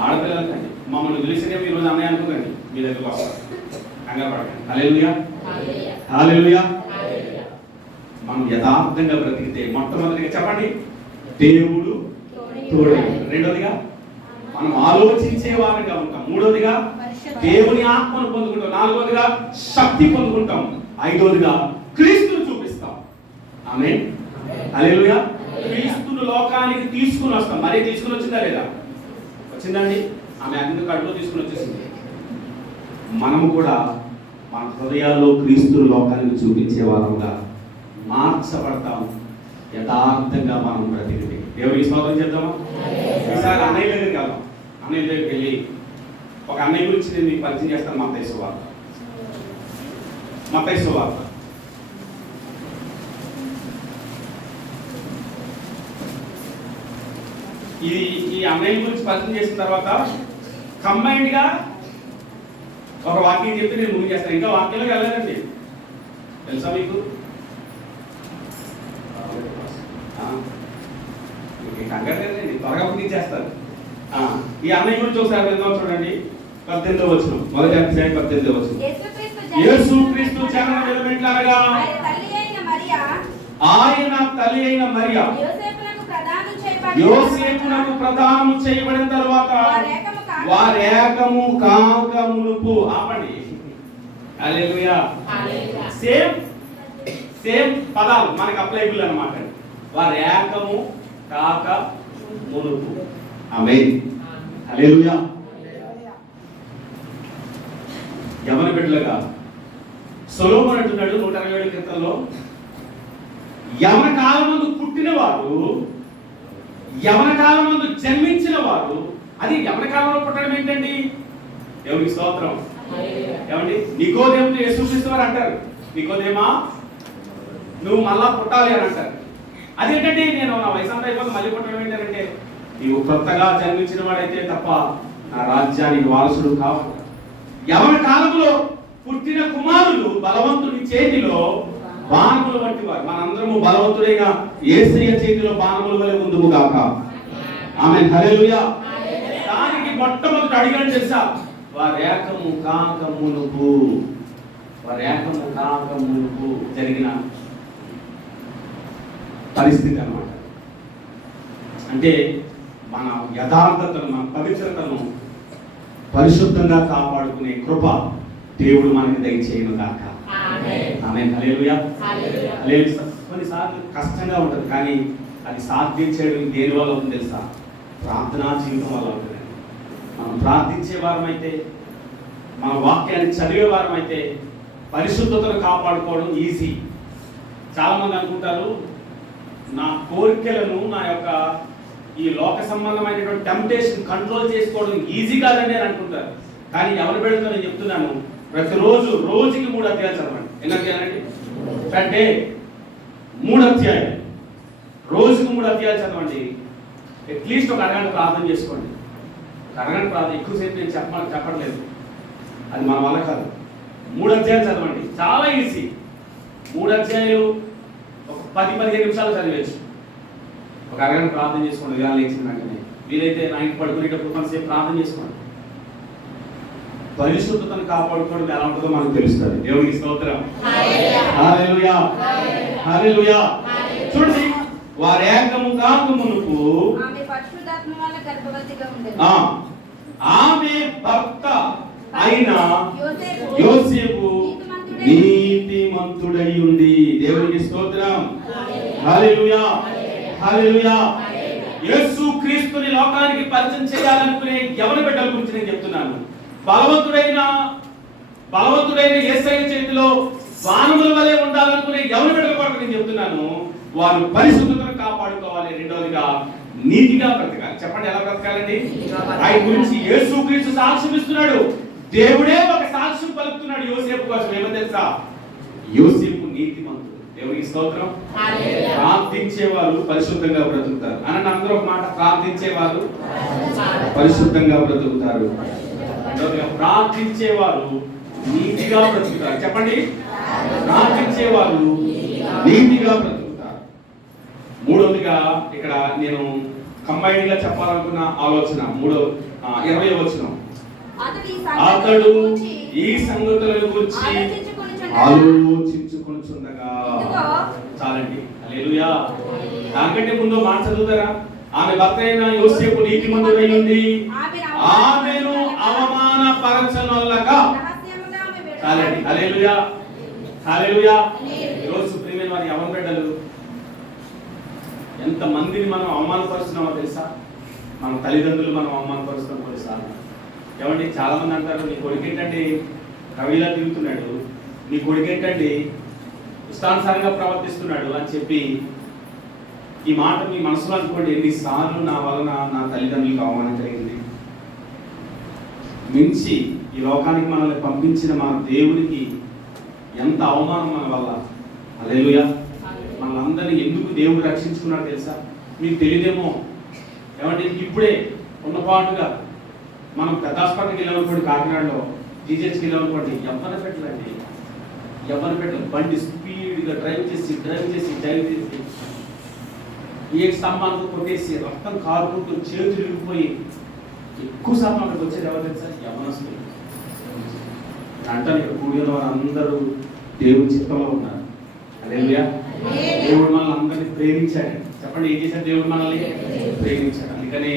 ఆడపిల్లలకండి, మమ్మల్ని తెలిసినే ఈరోజు అన్నయ్య అనుకోకండి, మీ దగ్గరకు వస్తారు, కంగారు పడకండి. హల్లెలూయా, హల్లెలూయా. మనం యథార్థంగా బ్రతికితే మొట్టమొదటిగా చెప్పండి దేవుడు తోడై, రెండోదిగా మనం ఆలోచించే వారంగా ఉంటాం, మూడోదిగా దేవుని ఆత్మను పొందుకుంటాం, నాలుగోదిగా శక్తి పొందుకుంటాం, ఐదోదిగా క్రీస్తును చూపిస్తాం. ఆమేన్, హల్లెలూయా. క్రీస్తును లోకానికి తీసుకుని వస్తాం. మరీ తీసుకుని వచ్చిందా లేదా? వచ్చిందండి. ఆమె అన్ని కడుపులో తీసుకుని వచ్చేసింది. మనము కూడా మన హృదయాల్లో క్రీస్తును లోకానికి చూపించే వారంగా మార్చబడతాం యథార్థంగా మనం బ్రతికితే. దేవునికి స్తోత్రం చేద్దామా? ఈసారి అన్నయ్య దగ్గరికి వెళ్దాం. అన్నయ్య దగ్గరికి వెళ్ళి ఒక అన్నయ్య గురించి నేను మీకు పరిచయం చేస్తాను. మత్తయి సువార్త, మత్తయి సువార్త. ఈ అన్నయ్య గురించి పరిచయం చేసిన తర్వాత కంబైన్డ్ గా ఒక వాక్యం చెప్తే నేను ముందు చేస్తాను. ఇంకా వాక్యంలోకి వెళ్ళాలండి, తెలుసా మీకు? కంగారు త్వరగా ముగించేస్తారు. ఈ అన్నయ్య గురించి ఒకసారి వెళ్దాం. చూడండి 18వ వచనం, మొదటి అధ్యాయం 18వ వచనం. యేసుక్రీస్తు జనన వెలువెట్లనగా ఆయన తల్లి అయిన మరియా యోసేపునకు ప్రదానము చేయబడిన తర్వాత వారేకము కాకమునుపు. ఆపండి, హల్లెలూయా. సేమ్ పదాలు మనకి అప్లైబుల్ అన్నమాట. వారేకము కాక మునుపు. ఆమేన్, హల్లెలూయా. యవన బిడ్డలుగా సొలొమోను అంటున్నాడు 127 కీర్తనలో, యవన కాలమందు పుట్టిన వారు, యవన కాలమందు జన్మించిన వారు. అది యవన కాలంలో పుట్టడం ఏంటండి? దేవునికి స్తోత్రం. ఏమండి, నికోదేముతో యేసుక్రీస్తు వారు అంటారు, నికోదేమా నువ్వు మళ్ళా పుట్టాలి అని అంటారు. అదేంటంటే నేను నా వయసు అంతా అయిపోతుంది మళ్ళీ పుట్టడం ఏంటంటే, నీవు కొత్తగా జన్మించిన వాడైతే తప్ప నా రాజ్యానికి వారసుడు కావు. యవన కాలంలో పుట్టిన కుమారులు బలవంతుడి చేతిలో బాణములు వంటి వారు. మనందరము బలవంతుడైన యేసయ్య చేతిలో బాణముల వలె ఉందుము గాక. ఆమేన్, హల్లెలూయా. దానికి మొట్టమొదటి అడిగాడు తెలుసా? వారేకము కాకమునుపు, వారేకము కాకమునుపు జరిగిన పరిస్థితి అన్నమాట. అంటే మన యథార్థతను, మన పవిత్రతను పరిశుద్ధంగా కాపాడుకునే కృప దేవుడు మనకి దయచేయను గాక. ఆమేన్, హల్లెలూయా, హల్లెలూయా. కొన్నిసార్లు కష్టంగా ఉంటుంది, కానీ అది సాధించేయడం దేని వల్ల అవుతుంది తెలుసా? ప్రార్థనా జీవితం వల్ల అవుతుంది. మనం ప్రార్థించే వారం అయితే, మన వాక్యాన్ని చదివే వారం అయితే పరిశుద్ధతను కాపాడుకోవడం ఈజీ. చాలా మంది అనుకుంటారు నా కోరికలను, నా యొక్క ఈ లోక సంబంధమైనటువంటి టెంప్టేషన్ కంట్రోల్ చేసుకోవడం ఈజీ కాదని అని అనుకుంటారు. కానీ ఎవరు పెడుతుందో నేను చెప్తున్నాను, ప్రతిరోజు రోజుకి 3 అధ్యాయాలు చదవండి. ఎన్ని అధ్యాయాలండి? అంటే 3 అధ్యాయాలు, రోజుకు 3 అధ్యాయాలు చదవండి. అట్లీస్ట్ ఒక అరగంట ప్రార్థన చేసుకోండి. అరగంట ప్రార్థన ఎక్కువసేపు నేను చెప్పట్లేదు, అది మన వల్ల కాదు. 3 అధ్యాయాలు చదవండి, చాలా ఈజీ. 3 అధ్యాయాలు ఒక 10-15 నిమిషాలు చదివచ్చు. ఒక అరగంట ప్రార్థన చేసుకోండి, ఇలా లేచిన వెంటనే. వీలైతే నైట్ పడుకునేటప్పుడు కొంతసేపు ప్రార్థన చేసుకోండి. పరిశుద్ధతను కాపాడుకోవడం ఎలా ఉంటుందో మనకు తెలుస్తుంది. దేవునికి స్తోత్రం. హల్లెలూయా, హల్లెలూయా. చూడండి, వారు ఏకము కాక మునుపు ఆమె పరిశుద్ధాత్మ వల్ల గర్భవతిగా ఉండేది. ఆమె భర్త అయిన యోసేపు నీతిమంతుడై ఉండి. దేవునికి స్తోత్రం. హల్లెలూయా, హల్లెలూయా. యేసు క్రీస్తుని లోకానికి పరిచయం చేయాలనుకునే యవన బిడ్డల గురించి నేను చెప్తున్నాను. బలవంతుడైన యేసయ్య చేతిలో వానముల వలె ఉండాలనుకునే యవన బిడ్డల కొరకు నేను చెప్తున్నాను. వారు పరిశుద్ధతను కాపాడుకోవాలి. రెండవదిగా నీతిగా బ్రతకాలి. చెప్పండి, ఎలా బ్రతకాలండి? ఆయన గురించి యేసుక్రీస్తు సాక్ష్యం ఇస్తున్నాడు. దేవుడే ఒక సాక్ష్యం పలుకుతున్నాడు యోసేపు కోసం. ఏమో తెలుసా? యోసేపు నీతిమంతుడు. దేవునికి స్తోత్రం. ప్రార్థించేవారు పరిశుద్ధంగా బ్రతుకుతారు. అని అందరూ ఒక మాట, ప్రార్థించేవారు పరిశుద్ధంగా బ్రతుకుతారు. ప్రార్థించేవారు నీతిగా బ్రతుకుతారు. చెప్పండి, ప్రార్థించేవారు నీతిగా బ్రతుకుతారు. మూడవదిగా ఇక్కడ నేను కంబైన్డ్ గా చెప్పాలనుకున్న ఆలోచన 20వ వచనం. అతడు ఈ సంగతుల గురించి ఆలోచించుకొనుచుండగా. చాలండి, హల్లెలూయా. దానికంటే ముందు మాట చదువుతారా? ఆమె భర్త అయిన యోసేపు నీతిమంతుడై ఉండి ఆమెను అవమానపరచనొల్లగా. చాలండి, హల్లెలూయా, హల్లెలూయా. ఈరోజు ప్రియమైన వారి యవన బిడ్డలు, ఎంత మందిని మనం అవమానపరుస్తున్నామో తెలుసా? మన తల్లిదండ్రులు మనం అవమానపరుస్తున్నాం కొన్నిసార్లు. ఏమండి, చాలా మంది అంటారు, నీ కొడుకు ఏంటంటే కవిలా తిరుగుతున్నాడు, నీ కొడుకు ఏంటంటే ఇష్టానుసారంగా ప్రవర్తిస్తున్నాడు అని చెప్పి ఈ మాట మీ మనసులో అనుకోండి. ఎన్నిసార్లు నా వలన నా తల్లిదండ్రులకు అవమానం కలిగింది. మించి ఈ లోకానికి మనల్ని పంపించిన మన దేవునికి ఎంత అవమానం మన వల్ల. హల్లెలూయా. మనలందరినీ ఎందుకు దేవుడు రక్షించుకున్నాడు తెలుసా? మీకు తెలియదేమో. ఏమంటే ఇప్పుడే ఉన్నపాటుగా మనం పెద్ద హాస్పిటల్కి వెళ్ళామనుకోండి, కాకినాడలో జీజెస్కి వెళ్ళామనుకోండి, యవ్వన పెట్టలు బండి స్పీడ్గా డ్రైవ్ చేసి ఏ స్తంభానికి కొట్టేసి రక్తం కారుకుంటూ చేతులు ఇరిగిపోయి ఎక్కువ శాతం అక్కడికి వచ్చేది ఎవరు తెలుసా? యవ్వనస్తులు. అంటారు ఇక్కడ కూడిన వారు అందరూ దేవుని చిత్తంలో ఉన్నారు. హల్లెలూయా. దేవుడు మనల్ని అందరినీ ప్రేమించాడు. చెప్పండి, ఏం చేశాడు? దేవుడు మనల్ని ప్రేమించాడు. అందుకని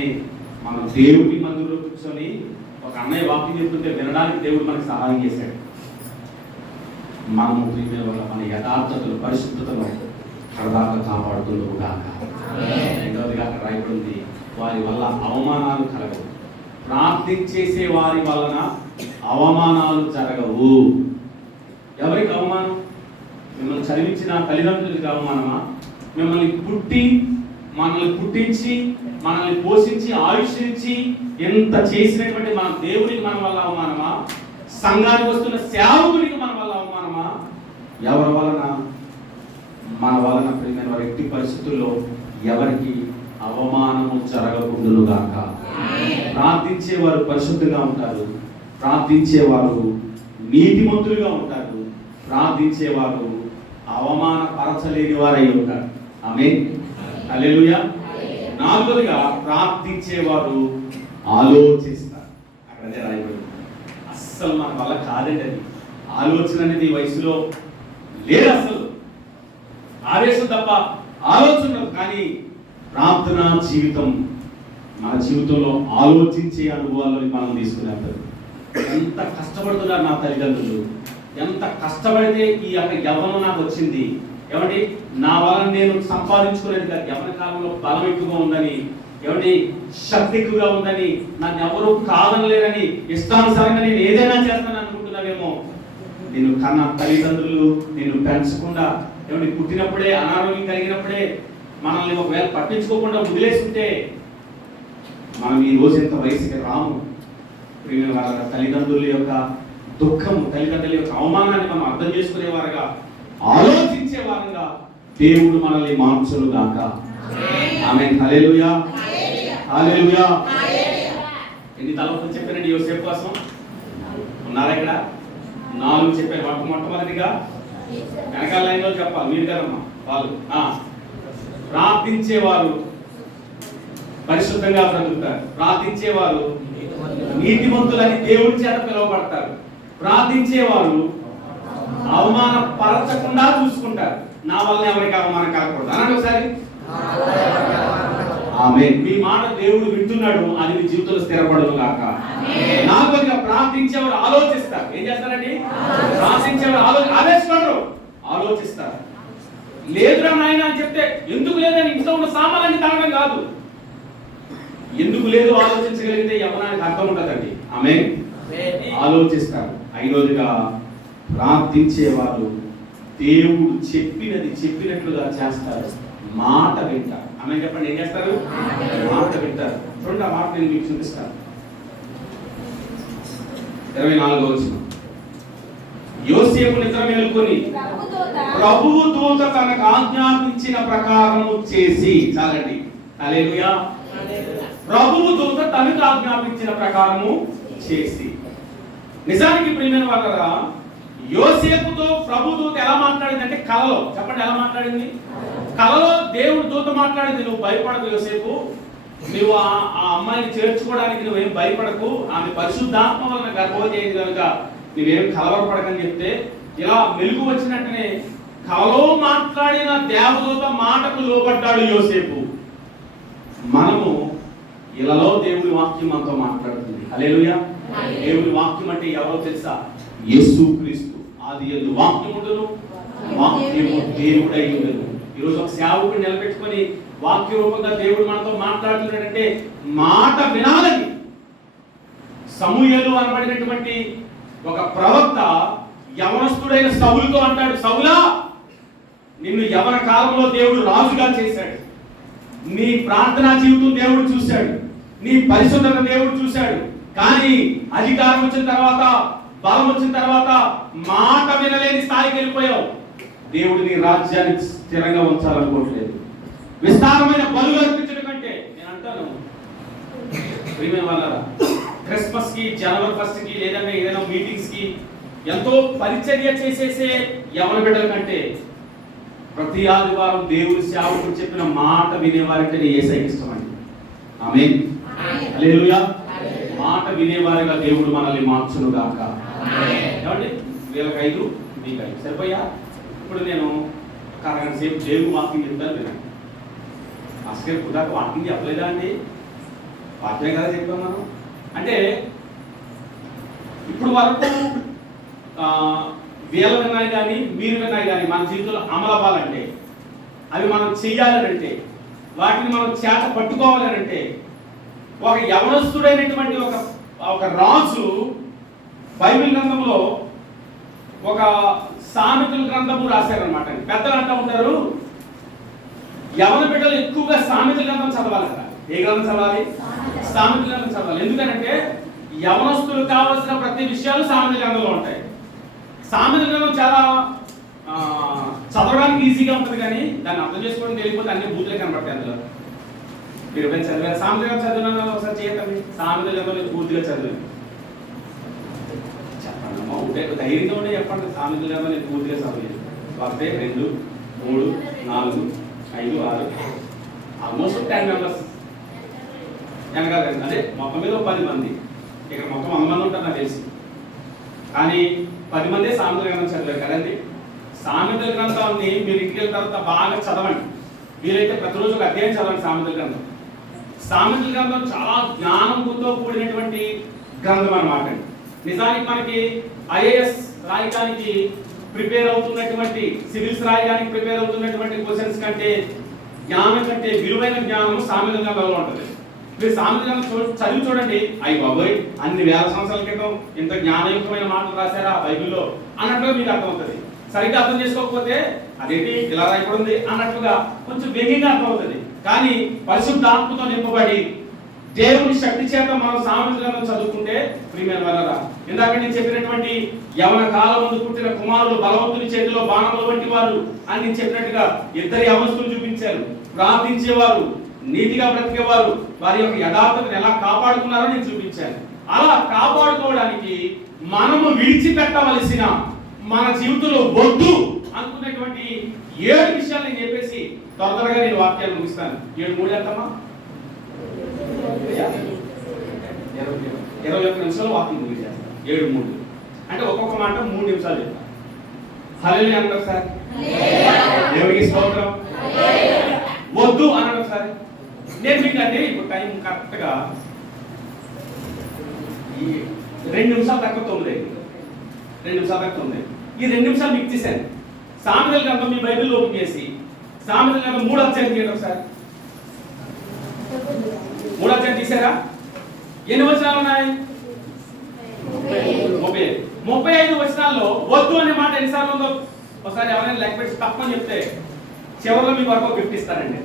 మనం దేవుడి మందిరంలో కూర్చొని ఒక అన్నయ్య వాక్యం చెప్తుంటే వినడానికి దేవుడు మనకి సహాయం చేశాడు. మనము ప్రియమైన వల్ల మన యథార్థతలు పరిశుద్ధతను కడదాకా కాపాడుతుండవు గాక. రెండవదిగా అక్కడ రాయబడింది, వారి వల్ల అవమానాలు కలగవు. ప్రార్థించేసే వారి వలన అవమానాలు జరగవు. ఎవరికి అవమానం? మిమ్మల్ని చదివించిన తల్లిదండ్రులకి అవమానమా? మనల్ని పుట్టించి మనల్ని పోషించి ఆయుష్నించి ఎంత చేసినటువంటి మన దేవునికి మన వల్ల అవమానమా? సంఘానికి వస్తున్న సేవకునికి మన వల్ల అవమానమా? ఎవరి వలన? మన వలన ప్రియమైన వారి ఎట్టి పరిస్థితుల్లో ఎవరికి అవమానము జరగకుండును గాక. ప్రార్థించేవారు పరిశుద్ధంగా ఉంటారు. ప్రార్థించేవారు నీతిమంతులుగా ఉంటారు. ప్రార్థించేవారు అవమానపరచలేని వారై ఉంటారు. ఆమేన్, హల్లెలూయా. నాలుగోదిగా ప్రార్థించేవారు ఆలోచిస్తారు. అక్కడే రాయబడింది. అస్సలు మన వల్ల కాదండి అది. ఆలోచన అనేది ఈ వయసులో లేదు అసలు. ఆవేశం తప్ప ఆలోచన. కానీ ప్రార్థనా జీవితం మన జీవితంలో ఆలోచించే అనుభవాలను మనం తీసుకునేస్తారు. ఎంత కష్టపడుతున్నారు నా తల్లిదండ్రులు, ఎంత కష్టపడితే ఈ యొక్క యవ్వనం నాకు వచ్చింది. ఏమండి, నా వలన నేను సంపాదించుకునేది కాదు. యవ్వన కాలంలో బలం ఎక్కువగా ఉందని, ఏమండి శక్తి ఎక్కువగా ఉందని, నన్ను ఎవరు కాదనలేరని, ఇష్టానుసారంగా నేను ఏదైనా చేస్తాను అనుకుంటున్నావేమో. నేను కన్నా తల్లిదండ్రులు నిన్ను పెంచకుండా, ఏమండి పుట్టినప్పుడే అనారోగ్యం కలిగినప్పుడే మనల్ని ఒకవేళ పట్టించుకోకుండా వదిలేస్తుంటే మనం ఈ రోజు ఎంత వయసుకి రాము. వాళ్ళ తల్లిదండ్రుల యొక్క దుఃఖము, తల్లిదండ్రుల యొక్క అవమానాన్ని మనం అర్థం చేసుకునేవారుగా ఆలోచించి ఆలోచించే వారంగా దేవుడు మనల్ని మార్చును గాక. ఆమేన్. హల్లెలూయా, హల్లెలూయా. ఎన్ని తలపులు చెప్పారండి యోసేపు కోసం? ఉన్నారా ఇక్కడ? 4 చెప్పారు. మొట్టమొదటిగా వెనకాల లైన్లో చెప్పాలి, మీరు కదమ్మా వాళ్ళు. ప్రార్థించేవారు పరిశుద్ధంగా బ్రతుకుతారు. ప్రార్థించేవారు నీతిమంతులని దేవుడి చేత పిలువబడతారు. ప్రార్థించేవారు అవమానపరచకుండా చూసుకుంటారు. నా వల్ల ఎవరికి అవమానం కాకూడదు అనండి ఒకసారి. ఆమేన్. మీ మాట దేవుడు వింటున్నాడు, అది మీ జీవితంలో స్థిరపడదు గాక. నాలుగోదిగా ప్రార్థించేవారు ఆలోచిస్తారు. ఏం చేస్తారండి? ప్రార్థించేవారు ఆవేశపడరు, ఆలోచిస్తారు. లేదురా నాయన అని చెప్తే ఎందుకు లేదని ఇంట్లో ఉన్న సామాన్యాన్ని తాగడం కాదు. ఎందుకు లేదు ఆలోచించగలిగితే యవ్వనానికి అర్థం ఉంటుందండి. ఆమేన్. ఆలోచిస్తారు. ఐదోదిగా ప్రార్థించేవారు దేవుడు చెప్పినది చెప్పినట్లుగా చేస్తారు, మాట వింటారు. ఆమేన్ చెప్పండి. ఏం చేస్తారు? మాట వింటారు. చూడండి, ఆ మాట నేను మీకు చూపిస్తాను. 24వ వచనం. యోసేపు నిద్ర మేలుకొని ప్రభువు దూత తనకు ఆజ్ఞాపించిన ప్రకారము చేసి, చాలండి. హల్లెలూయా. ప్రభువు దూత తనకు ఆజ్ఞాపించిన ప్రకారము చేసి. నిజానికి ప్రియమైన వాళ్ళరా, యోసేపుతో ప్రభు దూత ఎలా మాట్లాడింది అంటే కలలో. చెప్పండి, ఎలా మాట్లాడింది? కలలో దేవుడు దూత మాట్లాడింది, నువ్వు భయపడకు యోసేపు, నువ్వు ఆ అమ్మాయిని చేర్చుకోవడానికి నువ్వేం భయపడకు, ఆమె పరిశుద్ధాత్మ వలన గర్భవతి అయింది కనుక నువ్వేం కలవరపడకని చెప్తే, ఇలా మెలుగు వచ్చినట్టునే కలలో మాట్లాడిన దేవదూత మాటకు లోబడ్డాడు యోసేపు. మనము ఇలాలో దేవుడి వాక్యం మనతో మాట్లాడుతుంది. హల్లెలూయా. దేవుడి వాక్యం అంటే ఎవరో తెలుసా? యేసుక్రీస్తు. ఆదియందు వాక్యముండును, వాక్యము దేవుడై ఉండెను. ఈరోజు ఒక సేవకుడిని నిలబెట్టుకొని వాక్య రూపంగా దేవుడు మనతో మాట్లాడుతున్నాడంటే మాట వినాలని. సమూయేలు అనబడినటువంటి ఒక ప్రవక్త యవనస్తుడైన సౌలుతో అంటాడు, సౌలా, నిన్ను యవన కాలంలో దేవుడు రాజుగా చేశాడు, నీ ప్రార్థనా జీవితం దేవుడు చూశాడు, నీ పరిశుద్ధత దేవుడు చూశాడు, కానీ అధికారం వచ్చిన తర్వాత, బలం వచ్చిన తర్వాత మాట వినలేని స్థాయికి వెళ్ళిపోయావు. దేవుడు నీ రాజ్యాన్ని స్థిరంగా ఉంచాలనుకోవట్లేదు. విస్తారమైన బలులు అర్పించడం కంటే, నేను అంటాను ప్రియమైన వాళ్ళారా, క్రిస్మస్ కి, జనవరి 1 కి, లేదంటే ఏదైనా మీటింగ్స్ కి ఎంతో పరిచర్య చేసేసే యవన బిడ్డల కంటే ప్రతి ఆదివారం దేవుడి సేవకుడు చెప్పిన మాట వినేవారంటే యేసయ్యకి ఇష్టమండి. ఆమేన్. హల్లెలూయా. మాట వినేవారిగా దేవుడు మనల్ని మార్చును గాక. ఏమండి? వీళ్ళకి 5 మీకు 5 సరిపోయా? ఇప్పుడు నేను ఒక అరగంట సేపు దేవుడు వాక్యం చెప్తాను వినండి. అసలు కుదాక వాక్యం చెప్పలేదా అండి? వాక్యం కదా చెప్పాం మనం. అంటే ఇప్పుడు వరకు వీళ్ళ విన్నాయి కానీ మీరు విన్నాయి కానీ మన జీవితంలో అమలు అవ్వాలంటే, అవి మనం చెయ్యాలనంటే, వాటిని మనం చేత పట్టుకోవాలనంటే, ఒక యవనస్తుడైనటువంటి ఒక రాజు బైబిల్ గ్రంథంలో ఒక సామెతల గ్రంథము రాశారనమాట. పెద్దలు అంటూ ఉంటారు, యవన బిడ్డలు ఎక్కువగా సామెతల గ్రంథం చదవాలట. ఏ గ్రంథం చదవాలి? సామెతల గ్రంథం చదవాలి. ఎందుకంటే యవనస్తులు కావాల్సిన ప్రతి విషయాలు సామెతల గ్రంథంలో ఉంటాయి. సామెతల గ్రంథం చాలా చదవడానికి ఈజీగా ఉంటుంది, కానీ దాన్ని అర్థం చేసుకోవడం తెలియకపోతే అన్ని బూతులే కనబడతాయి అందులో. మీరు ఎప్పుడైనా చదివారు? సామెతల గ్రంథం చదివినా ఒకసారి చేయండి. సామెతల గ్రంథం పూర్తిగా చదివాను చెప్పండి అమ్మా, ఉంటే ధైర్యంగా ఉండే చెప్పండి. సామెతల గ్రంథం నేను పూర్తిగా చదివాను. 1, 2, 3, 4, 5, 6 ఆల్మోస్ట్ 10 మెంబర్స్ వెనకాల. అంటే మొత్తం మీద 10 మంది, ఇక్కడ మొత్తం 100 మంది ఉంటారు నాకు తెలిసి, కానీ 10 మందే సామెతల గ్రంథం చదివారు కదండి. సామెతల గ్రంథాన్ని మీరు ఇంటికి వెళ్ళిన తర్వాత బాగా చదవండి. వీలైతే ప్రతిరోజు ఒక అధ్యాయం చదవండి సామెతల గ్రంథం. సామెతల గ్రంథం చాలా జ్ఞానంతో కూడినటువంటి గ్రంథం అన్నమాట. నిజానికి మనకి ఐఏఎస్ రాయడానికి ప్రిపేర్ అవుతున్నటువంటి, సివిల్స్ రాయడానికి ప్రిపేర్ అవుతున్నటువంటి క్వశ్చన్స్ కంటే, జ్ఞానం కంటే విలువైన జ్ఞానం సామెతల గ్రంథంలో ఉంటుంది. మీరు సామెతల గ్రంథం చదివి చూడండి, అయ్యి బాబోయ్ అన్ని వేల సంవత్సరాల క్రితం ఇంత జ్ఞానయుక్తమైన మాటలు రాశారా బైబిల్లో అన్నట్లుగా మీకు అర్థమవుతుంది. సరిగ్గా అర్థం చేసుకోకపోతే అదేంటి ఇలా రాయకూడదు అన్నట్లుగా కొంచెం వేగంగా అర్థమవుతుంది. కానీ పరిశుద్ధాత్మతో నింపబడి దేవుని శక్తి చేత మనం సామెతల గ్రంథం చదువుకుంటే ప్రియమైన వాళ్ళరా, ఇందాక నేను చెప్పినటువంటి యవన కాలం ముందు పుట్టిన కుమారులు బలవంతుని చేతిలో బాణములు వంటి వారు అని నేను చెప్పినట్టుగా ఇద్దరు యవనస్తులు చూపించారు. ప్రార్థించేవారు, నీతిగా బ్రతికేవారు, వారి యొక్క యథార్థతను ఎలా కాపాడుకున్నారో నేను చూపించాను. అలా కాపాడుకోవడానికి మనము విడిచిపెట్టవలసిన, మన జీవితంలో వద్దు అనుకున్నటువంటి 7 విషయాలు నేను చెప్పేసి త్వరగా నేను వాక్యాలు ముగిస్తాను. 7 ఎంతమ్మా? 21 నిమిషాలు వాక్యం ముగిస్తాను. 7 అంటే ఒక్కొక్క మాట 3 నిమిషాలు చెప్తాను. హల్లెలూయా అనండి ఒకసారి. దేవునికి స్తోత్రం. వద్దు అనండి ఒకసారి. నేను మీకు అంటే ఇప్పుడు టైం కరెక్ట్గా 2 నిమిషాలు తక్కువ 9 అయింది. 2 నిమిషాలు తక్కువ 9. ఈ 2 నిమిషాలు మీకు తీశాను. సామెతల గ్రంథం మీ బైబిల్ ఓపెన్ చేసి సామెతల గ్రంథం 3వ అధ్యాయం తీయండి ఒకసారి. 3వ అధ్యాయం తీసారా? ఎన్ని వచనాలు ఉన్నాయి? 35 వచనాల్లో వద్దు అనే మాట ఎన్నిసార్లు ఉందో ఒకసారి ఎవరైనా లెక్క పెట్టి తప్పని చెప్తే చివరిలో మీకు వరకు గిఫ్ట్ ఇస్తానండి.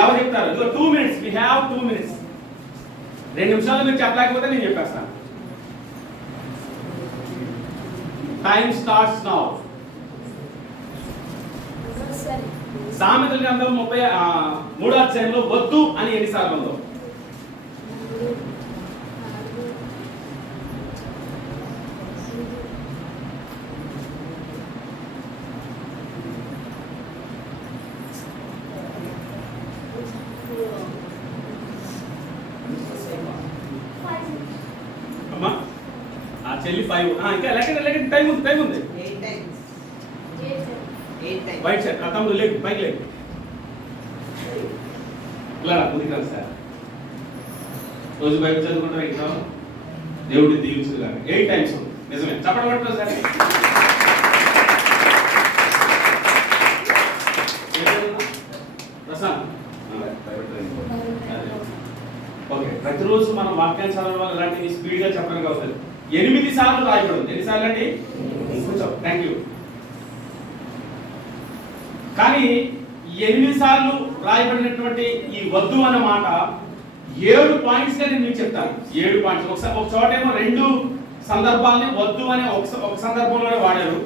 ఎవరు చెప్తారు? 2 minutes, we have 2 minutes. 2 నిమిషాలు మీరు చెప్పలేకపోతే నేను చెప్పేస్తాను. Time starts now. సామెతల గ్రంథం 33వ అధ్యాయంలో వద్దు అని ఎన్నిసార్లు ఉందో? అమ్మా ఆ చెల్లి 5 ఇంకా లెక్క టైం ఉంది. 8 times. వైట్ షర్ట్ తమ్ముడు లేకు పైకి లేకు ఇలా ముందుకు రండి సార్. రోజు బైబిల్ చదువుకుంటారు ఇంట్లో. దేవుడిని దీవించదు కానీ 8 times ఉంది. నిజమే, చెప్పడం పట్టలేదు సార్. ప్రశాంత్ ఓకే. ప్రతిరోజు మనం వాక్యాన్ని చదవడం వల్ల ఇలాంటివి స్పీడ్గా చెప్పడానికి అవుతుంది. 8 సార్లు రాయబడింది. ఎన్నిసార్లు అండి? కూర్చో. Thank you. కానీ 8 సార్లు రాయబడినటువంటి ఈ వద్దు అన్న మాట 7 పాయింట్స్ గా నేను మీకు చెప్తాను. 7 పాయింట్స్. ఒకసారి ఒక చోటేమో 2 సందర్భాలని వద్దు అనే ఒక సందర్భంలోనే వాడారు.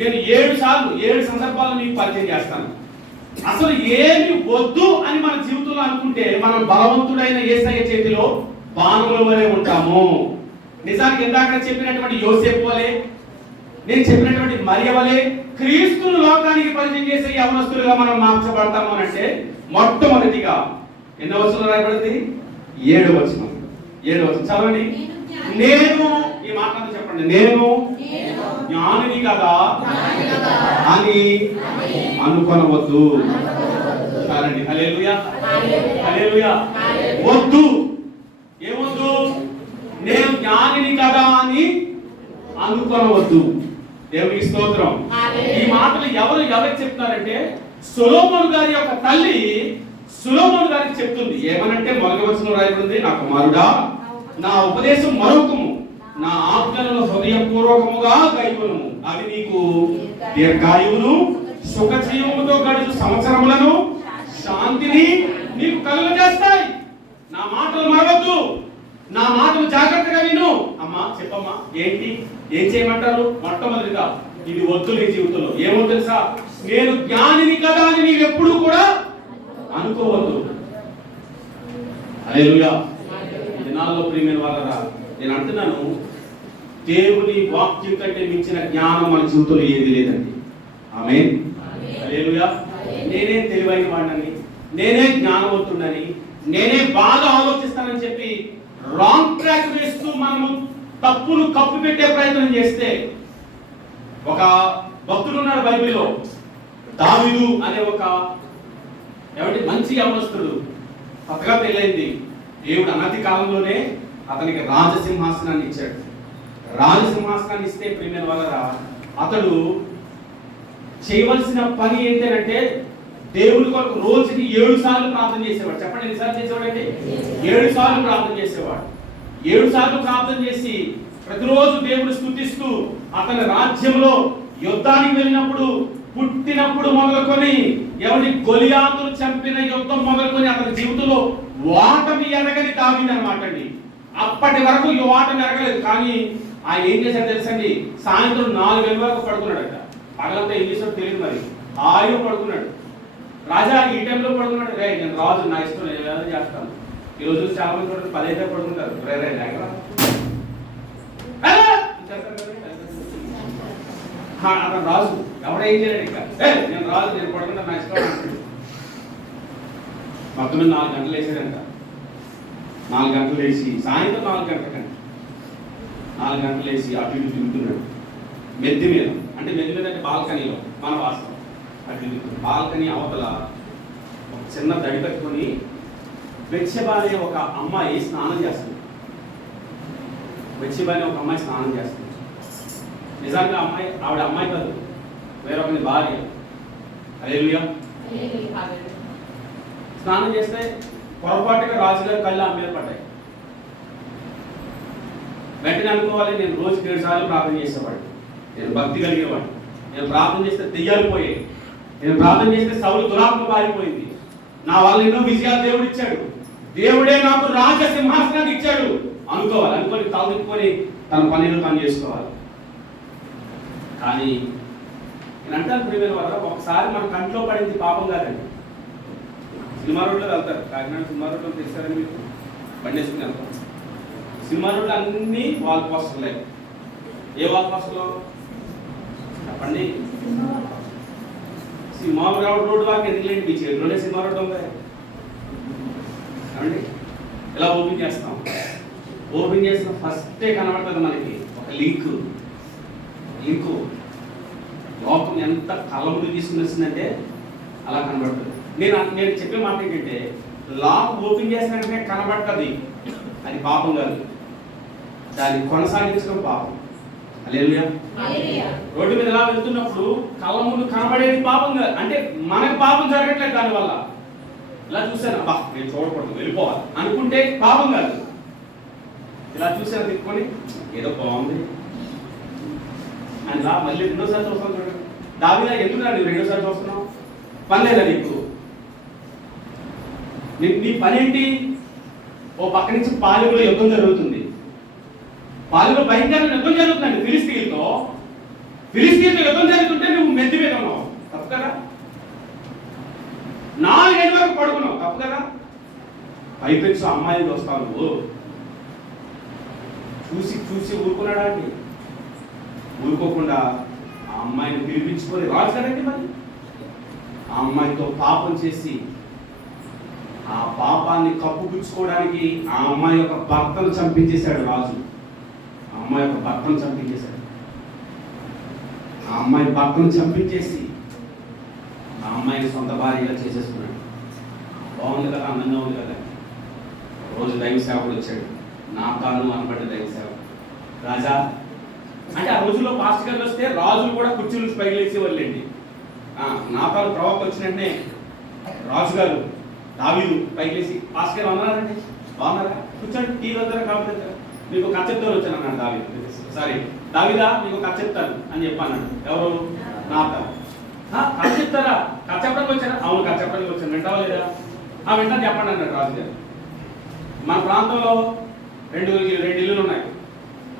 నేను 7 సందర్భాలను మీకు పరిచయం చేస్తాను. అసలు ఏమి వద్దు అని మన జీవితంలో అనుకుంటే మనం బలవంతుడైన యేసయ్య చేతిలో బాణముల వలె ఉంటాము. నిజానికి ఇందాక చెప్పినటువంటి యోసేపు వలె, నేను చెప్పినటువంటి మరియ వలె క్రీస్తును లోకానికి పరిచయం చేసే యవనస్తులుగా మనం మార్చబడతాము అని అంటే మొట్టమొదటిగా ఎన్నో వచనం రాయబడింది? 7వ వచనం. 7వ వచనం చదవండి. నేను, ఈ మాటను చెప్పండి, నేను జ్ఞానిని కదా అని అనుకొనవద్దు. చాలండి. హల్లెలూయా, హల్లెలూయా. వద్దు. ఏమొద్దు? నేను జ్ఞానిని కదా అని అనుకొనవద్దు. దేవునికి స్తోత్రం. ఈ మాటలు ఎవరికి చెప్తున్నారంటే సొలొమోను గారి యొక్క తల్లి సొలొమోను గారికి చెప్తుంది. ఏమనంటే 1వ వచనం రాయబడింది, నా కుమారుడా, నా ఉపదేశం మరొకము, నా ఆజ్ఞలను హృదయపూర్వకముగా గైకొనుము, అవి నీకు దీర్ఘాయువును సుఖజీవముతో గడుచు సంవత్సరములను శాంతిని నీకు కలుగజేస్తాయి. నా మాటలు మరవద్దు, నా మాటలు జాగ్రత్తగా విను. అమ్మా చెప్పమ్మా, ఏంటి, ఏం చేయమంటారు? మొట్టమొదటిగా ఇది వద్దు నీ జీవితంలో. ఏమో తెలుసా? నేను జ్ఞానిని కదా అని నీవు ఎప్పుడు కూడా అనుకోవద్దు. హల్లెలూయా. ఈ దినాల్లో ప్రియమైన వాళ్ళరా, నేను అంటున్నాను, దేవుని వాక్యం కంటే మించిన జ్ఞానం మన జీవితంలో ఏది లేదండి. ఆమేన్. హల్లెలూయా. నేనే తెలివైన వాడినని, నేనే జ్ఞానవంతుడని, నేనే బాగా ఆలోచిస్తానని చెప్పి రాంగ్ ట్రాక్ వేస్తూ మనము తప్పును కప్పు పెట్టే ప్రయత్నం చేస్తే, ఒక భక్తుడు ఉన్నాడు బైబిల్లో, దావీదు అనే ఒక మంచి యవనస్తుడు. కొత్తగా పెళ్ళైంది. దేవుడు అనతి కాలంలోనే అతనికి రాజసింహాసనాన్ని ఇచ్చాడు. రాజసింహాసనాన్ని ఇస్తే ప్రియమైన వాళ్ళరా, అతడు చేయవలసిన పని ఏంటంటే దేవుని కొరకు రోజుకి 7 సార్లు ప్రార్థన చేసేవాడు. చెప్పండి, ఎన్నిసార్లు చేసేవాడండి? 7 సార్లు ప్రార్థన చేసేవాడు. 7 సార్లు ప్రార్థన చేసి ప్రతిరోజు దేవుని స్తుతిస్తూ అతని రాజ్యంలో యుద్ధానికి వెళ్ళినప్పుడు, పుట్టినప్పుడు మొదలుకొని గొలియాతును చంపిన యుద్ధం మొదలుకొని అతని జీవితంలో ఓటమి ఎరగని దావీదు అన్నమాట అండి. అప్పటి వరకు ఈ ఓటమి ఎరగలేదు. కానీ ఆయన ఏం చేశాడు తెలుసండి, సాయంత్రం 4 గంటల వరకు పడుకున్నాడట. పగలంతా ఏం చేసాడో తెలియదు, మరి హాయిగా పడుకున్నాడు. రాజా ఈ టైంలో పడుకున్నాడు. రే నేను రాజు, నా ఇష్టం, నేను ఏదైనా చేస్తాను. ఈ రోజు చాలా మంది చూడండి 10 అయితే పడుకుంటారు. రే రే అతను రాజు, ఎవడేం చేయలేడు. ఇంకా నేను రాజు, నేను పడుకుంటా, నా ఇష్టం అంటాడు. మొత్తం 4 గంటలు వేసాడంట. 4 గంటలు వేసి సాయంత్రం 4 గంటలకండి 4 గంటలు వేసి అటు ఇటు తిరుగుతున్నాడు మెద్ది మీద. అంటే మెద్ది మీద అంటే బాల్కనీలో, మన వాస్తవం అటు తిరుగుతున్నాడు. బాల్కనీ అవతల ఒక చిన్న దడి పెట్టుకొని బెత్షెబా అనే ఒక అమ్మాయి స్నానం చేస్తుంది. బెత్షెబా అనే ఒక అమ్మాయి స్నానం చేస్తుంది. నిజానికి ఆవిడ అమ్మాయి కాదు, వేరొకరి భార్య. హల్లెలూయా. స్నానం చేస్తే పొరపాటుగా రాజుగారి కళ్ళు ఆమె మీద పడ్డాయి. వెంటనే అనుకోవాలి, నేను రోజుకి 7 సార్లు ప్రార్థన చేసేవాడు, నేను భక్తి కలిగేవాడు, నేను ప్రార్థన చేస్తే దెయ్యాలు పోయాయి, నేను ప్రార్థన చేస్తే సౌలు దురాత్మ పారిపోయింది, నా వల్ల ఎన్నో విజయాలు దేవుడు ఇచ్చాడు, దేవుడే నాకు రాజ సింహాసనాన్ని ఇచ్చాడు అనుకోవాలి. అనుకొని తలదిప్పుకొని తన పనిలో తాను చేసుకోవాలి. కానీ నేను అంటాను ప్రియమైన వారు, ఒకసారి మన కంట్లో పడింది పాపం కాదండి. సినిమా రోడ్లో వెళ్తారు, కాకినాడ సినిమా రోడ్లో తెస్తారని మీకు బండి వేసుకుని వెళ్తారు. సినిమా రోడ్లు అన్నీ వాల్ పోస్టర్లే. ఏ వాల్ పోస్టర్లో చెప్పండి? సినిమా రోడ్డు వారికి ఎందుకులేండి, మీ చేతిలోనే సినిమా రోడ్డు ఉంది అండి. ఇలా ఓపెన్ చేస్తాం, ఓపెన్ చేసిన ఫస్టే కనబడుతుంది మనకి ఒక లింకు. లోకం ఎంత కలములు తీసుకుని వస్తుందంటే అలా కనబడుతుంది. నేను చెప్పే మాట ఏంటంటే, లాక్ ఓపెన్ చేసినట్టుగా కనబడుతుంది, అది పాపం కాదు, దాన్ని కొనసాగించడం పాపం. హల్లెలూయా. రోడ్డు మీద ఇలా వెళ్తున్నప్పుడు కళ్ళ ముందు కనబడేది పాపం కాదు, అంటే మనకు పాపం జరగట్లేదు దానివల్ల. ఇలా చూసాను, అబ్బా నేను చూడకూడదు, వెళ్ళిపోవాలి అనుకుంటే పాపం కాదు. ఇలా చూసాను తిప్పుకొని ఏదో బాగుంది అని రా, మళ్ళీ 2వ సారి చూస్తాను. చూడండి, దావీదా ఎందుకు రా నువ్వు 2వ సారి చూస్తున్నావు? పని లేదా నీకు? నీ పని ఏంటి? ఓ పక్క నుంచి పాలెంలో యుద్ధం జరుగుతుంది, పాలెంలో భయంకరమైన యుద్ధం జరుగుతుందండి ఫిలిస్తీన్లతో యుద్ధం జరుగుతుంటే నువ్వు మెద్ది మీద ఉన్నావు, తప్పు కదా? 4 గంటల వరకు పడుకున్నావు, తప్పు కదా? పైపెచ్చు అమ్మాయికి వస్తావు, నువ్వు చూసి ఊరుకున్నాడా అండి? ఊరుకోకుండా ఆ అమ్మాయిని పిలిపించుకొని రాజు కదండి, మరి ఆ అమ్మాయితో పాపం చేసి ఆ పాపాన్ని కప్పుపుచ్చుకోవడానికి ఆ అమ్మాయి యొక్క భర్తను చంపించేశాడు రాజు. ఆ అమ్మాయి యొక్క భర్తను చంపించేశాడు. ఆ అమ్మాయి భర్తను చంపించేసి ఆ అమ్మాయిని సొంత భార్యగా చేసేసుకున్నాడు. బాగుంది కదా, అందంగా ఉంది కదా. రోజు దైవ సేవకుడు వచ్చాడు, నాతాను అనబడ్డ దైవ సేవకుడు. రాజా అంటే ఆ రోజుల్లో పాస్ట్ గారు వస్తే రాజులు కూడా కుర్చీల నుంచి పైలేసి వెళ్ళండి. నాతాను ప్రవక్త వచ్చినట్టే రాజుగారు దావీదు పైకేసి పాస్ట్ గారు అన్నారండి, బాగున్నారా, కూర్చోండి, టీ వద్దరా కాకపోతే మీకు కథ చెప్తాను వచ్చాను అన్నాడు దావీదు. దావీదా మీకు కథ చెప్తాను అని చెప్పాను. ఎవరు? నాతాను. కథ చెప్తారా? కథ చెప్పడానికి వచ్చారా? అవును, కథ చెప్పడానికి వచ్చాను, వింటావా లేదా? వింటాను, చెప్పండి అన్నాడు రాజుగారు. మన ప్రాంతంలో 2 ఇల్లులు ఉన్నాయి.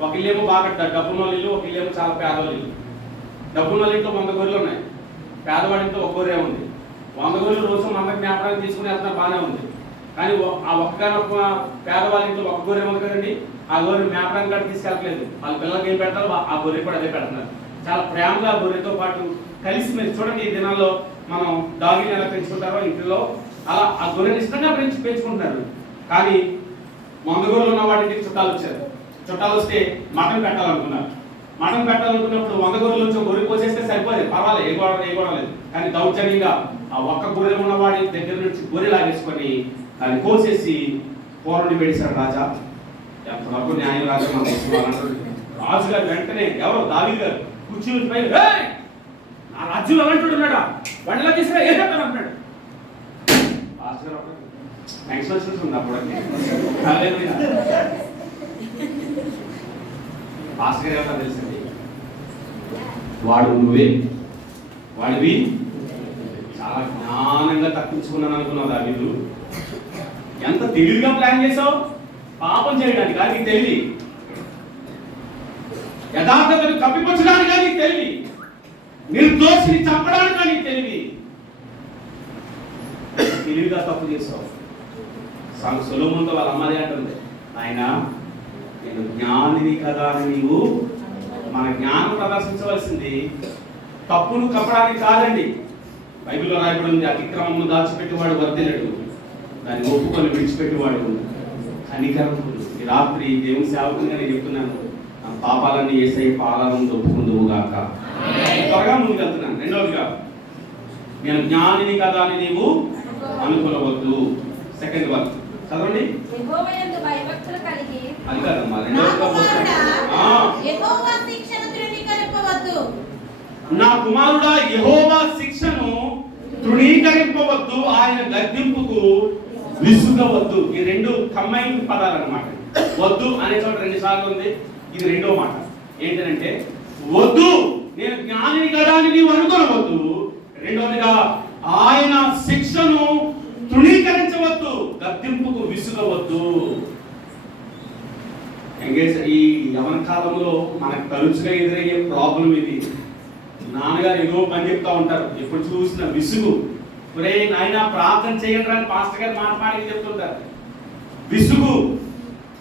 ఒక ఇల్లేమో బాగా డబ్బున్న వాళ్ళ ఇల్లు, ఒక ఇల్లేమో చాలా పేదవాళ్ళ ఇల్లు. డబ్బున్న వాళ్ళ ఇంట్లో 100 గొర్రెలు ఉన్నాయి, పేదవాడి ఇంట్లో 1 గొర్రె ఉంది. 100 గొర్రెలు రోజు 100 జ్ఞాపకాలు తీసుకుని వెళ్తున్నా బాగానే ఉంది. కానీ ఆ ఒక్కగానొక్క పేదవాళ్ళ ఇంట్లో 1 గొర్రె ఉంది కదండి, ఆ గొర్రె జ్ఞాపకాన్ని కూడా తీసుకెళ్ళట్లేదు. వాళ్ళ పిల్లలకి ఏం పెడతారో ఆ గొర్రె కూడా అదే పెడుతున్నారు. చాలా ప్రేమగా ఆ గొర్రెతో పాటు కలిసి మీరు చూడండి, ఈ దినాల్లో మనం డాగిని ఎలా పెంచుకుంటారో ఇంట్లో అలా ఆ గొర్రెని ఇష్టంగా పెంచుకుంటున్నారు. కానీ 100 గొర్రెలు ఉన్న వాడి ఇంటికి చుట్టాలు వచ్చారు. చుట్టాలు వస్తే మటన్ పెట్టాలనుకున్నారు. మటన్ పెట్టాలనుకున్నప్పుడు 100 గొర్రెల నుంచి గొర్రె కోసేస్తే సరిపోలేదు, పర్వాలేదు, ఏ గొడవ లేదు. కానీ దౌర్జన్యంగా ఆ ఒక్క గొర్రె ఉన్నవాడి దగ్గర నుంచి గొర్రె లాగేసుకొని దాన్ని కోసేసి పోరుని పెడేశాడు రాజా. ఎంతవరకు న్యాయం రాజా మనకు రాజుగారు వెంటనే, ఎవరు? దావీదు గారు కూర్చుని పైన, నా రాజ్యంలో అలాంటి ఉన్నాడా, బండిలో తీసుకురా ఏ చెప్తాను అంటున్నాడు. ఎక్స్ప్రెషన్స్ ఉంది అప్పుడు పాస్టర్ గారు ఎవరో తెలుసండి, వాడు నువ్వే, వాడివి చాలా జ్ఞానంగా తప్పించుకున్నాను అనుకున్నావు దావీదు. ఎంత తెలివిగా ప్లాన్ చేసావు, పాపం చేయడానికి అది తెలివి, యథార్థతను కప్పిపుచ్చడానికి అది తెలివి, నిర్దోషిని చంపడానికి అది తెలివి. తెలివిగా తప్పు చేసావు. సొలొమోనుతో వాళ్ళ అమ్మది అంటుంది, ఆయన నేను జ్ఞానిని కదా అని నీవు మన జ్ఞానం ప్రదర్శించవలసింది తప్పును కప్పడానికి కాదండి. బైబిల్లో రాయబడి ఉంది, అతిక్రమము దాచిపెట్టేవాడు వర్ధిల్లడు, దాన్ని ఒప్పుకొని విడిచిపెట్టేవాడు కనికరముడు. ఈ రాత్రి దేవుని సేవకునిగా నేను చెప్తున్నాను, నా పాపాలన్నీ యేసయ్య పాదాల ముందు ఒప్పుకుందువు గాక. త్వరగా ముందుకు వెళ్తున్నాను. రెండవదిగా, నేను జ్ఞానిని కదా అని నీవు అనుకోవద్దు. సెకండ్ వర్క్ చదవండి. యెహోవాయందు భయభక్తులు కలిగి, అది కాదమ్మా, నా రెండవదిగా కుమారుడా, యెహోవా శిక్షను తృణీకరింపవద్దు. నా కుమారుడా, యెహోవా శిక్షను తృణీకరింపవద్దు, ఆయన గద్దింపుకు విసుగవద్దు. ఈ రెండు కంబైన్ పదాలు అన్నమాట. వద్దు అనే చోట 2 సార్లు ఉంది. ఇది రెండో మాట. ఏంటంటే వద్దు, నేను జ్ఞానిని కదా అని నీవు అనుకోవద్దు. రెండవదిగా, ఆయన శిక్షను తృణీకరించవద్దు, గద్దింపుకు విసుగవద్దు. ఈ యవన కాలంలో మనకు తరచుగా ఎదురయ్యే ప్రాబ్లం ఇది. నాన్నగారు ఏదో పని చెప్తా ఉంటారు, ఎప్పుడు చూసిన విసుగు. ఒరే నాయనా ప్రార్థన చేయండి అని పాస్టర్ గారు మాటమాడికి చెప్తుంటారు. విసుగు.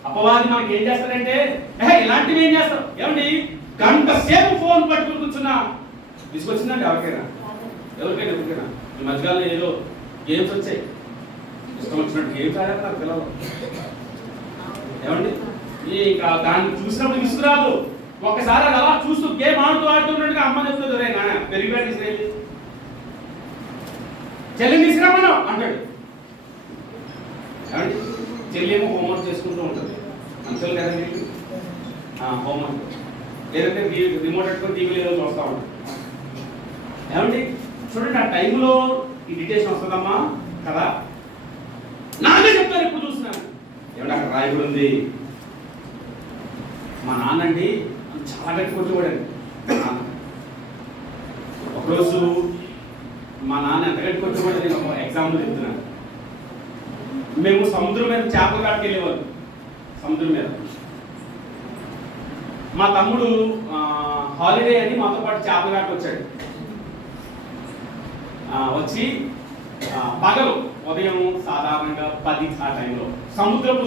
అపవాది మనకి ఏం చేస్తారంటే, ఇలాంటివి ఏం చేస్తారు ఏమండి, గంట సేపు ఫోన్ పట్టుకుని కూర్చున్నా విసుగు వచ్చిందండి ఎవరికైనా ఈ మధ్యకాలంలో ఏదో గేమ్స్ వచ్చాయి, ఇష్టం వచ్చినట్టు గేమ్స్ ఆడేస్తారు పిల్లలు. ఏమండి దాన్ని చూసినప్పుడు విసుగు రాదు. ఒక్కసారి అది అలా చూస్తూ గేమ్ ఆడుతున్నట్టుగా అమ్మ చెప్తుంది, రే నాన్న పెరిగిపోయి తీసుకెళ్ళి చెల్లి తీసుకురామను అంటాడు. ఏమండి చెల్లి ఏమో హోంవర్క్ చేసుకుంటూ ఉంటుంది, అంచెలు కదండి హోంవర్క్, లేదంటే రిమోట్ పెట్టుకొని టీవీలో ఏదో చూస్తూ ఉంటాడు. ఏమండి చూడండి, ఆ టైంలో ఇరిటేషన్ వస్తుందమ్మా కదా. నాకే చెప్తారు, ఇప్పుడు చూస్తున్నాను. ఏమంటే అక్కడ రాయబడి ఉంది, మా నాన్నండి చాలా గట్టి కొట్టుకోడండి. ఒకరోజు మా నాన్న ఎంత గట్టి కొట్టుకోవడం నేను ఒక ఎగ్జాంపుల్ చెప్తున్నాను. మేము సముద్రం మీద చేపలు కాటికి వెళ్ళేవాళ్ళు. సముద్రం మీద మా తమ్ముడు హాలిడే అని మాతో పాటు చేపల కాటికి వచ్చాడు. వచ్చి పగలు ఉదయం సాధారణంగా 10 ఆ టైంలో సముద్రపు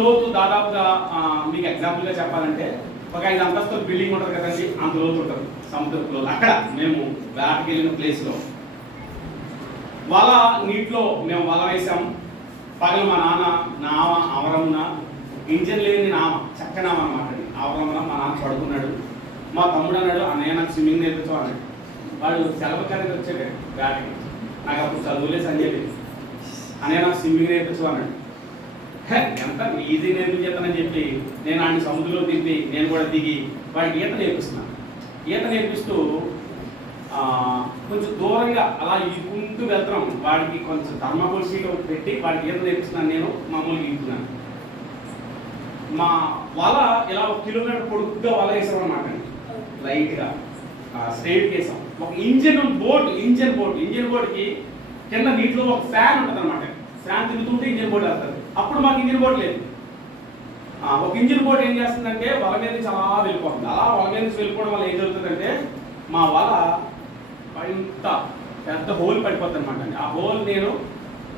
లోతు దాదాపుగా మీకు ఎగ్జాంపుల్గా చెప్పాలంటే ఒక 5 అంతస్తుల బిల్డింగ్ ఉంటుంది కదండి, అంత లోతు ఉంటుంది సముద్రపు లోతు. అక్కడ మేము వేటకి వెళ్ళిన ప్లేస్లో నీటిలో మేము వల వేసాం. పగలు మా నాన్న నావ అవరమున, ఇంజన్ లేని నామ, చక్క నామ అనమాట. అవరమున మా నాన్న పడుకున్నాడు. మా తమ్ముడు అన్నాడు, అన్నయ్య నాకు స్విమ్మింగ్ నేర్పించు అన్నాడు. వాడు సెలవు ఖరీదు వచ్చాడు వేటకి. నాకు అప్పుడు చదువులేదు అని చెప్పి, అన్నయ్య నాకు స్విమ్మింగ్ నేర్పించు అన్నాడు. ఎంత ఈజీ నేర్పించేస్తానని చెప్పి నేను ఆయన సముద్రంలో దిగి నేను కూడా దిగి వాడికి ఈత నేర్పిస్తున్నాను. ఈత నేర్పిస్తూ కొంచెం దూరంగా అలా ఈదుకుంటూ వెళ్తున్నాం. వాడికి కొంచెం థర్మాకోల్ షీట్ ఒకటి పెట్టి వాడికి ఈత నేర్పిస్తున్నాను, నేను మామూలుగా ఈదుతున్నాను. మా వల ఇలా 1 కిలోమీటర్ పొడుగ్గా వల వేసాం అనమాట, లైట్గా స్ట్రైట్ వేసాం. ఒక ఇంజన్ బోట్కి కింద నీటిలో ఒక ఫ్యాన్ ఉంటుంది అనమాట. ఫ్యాన్ తిరుగుతుంటే ఇంజన్ బోట్ వేస్తుంది. అప్పుడు మాకు ఇంజిన్ బోట్ లేదు. ఒక ఇంజిన్ బోట్ ఏం చేస్తుందంటే వల మీద నుంచి అలా వెళ్ళిపోతుంది. అలా వల మీద నుంచి వెళ్ళిపోవడం వల్ల ఏం జరుగుతుందంటే మా వల ఇంత పెద్ద హోల్ పడిపోతుంది అనమాట. ఆ హోల్ నేను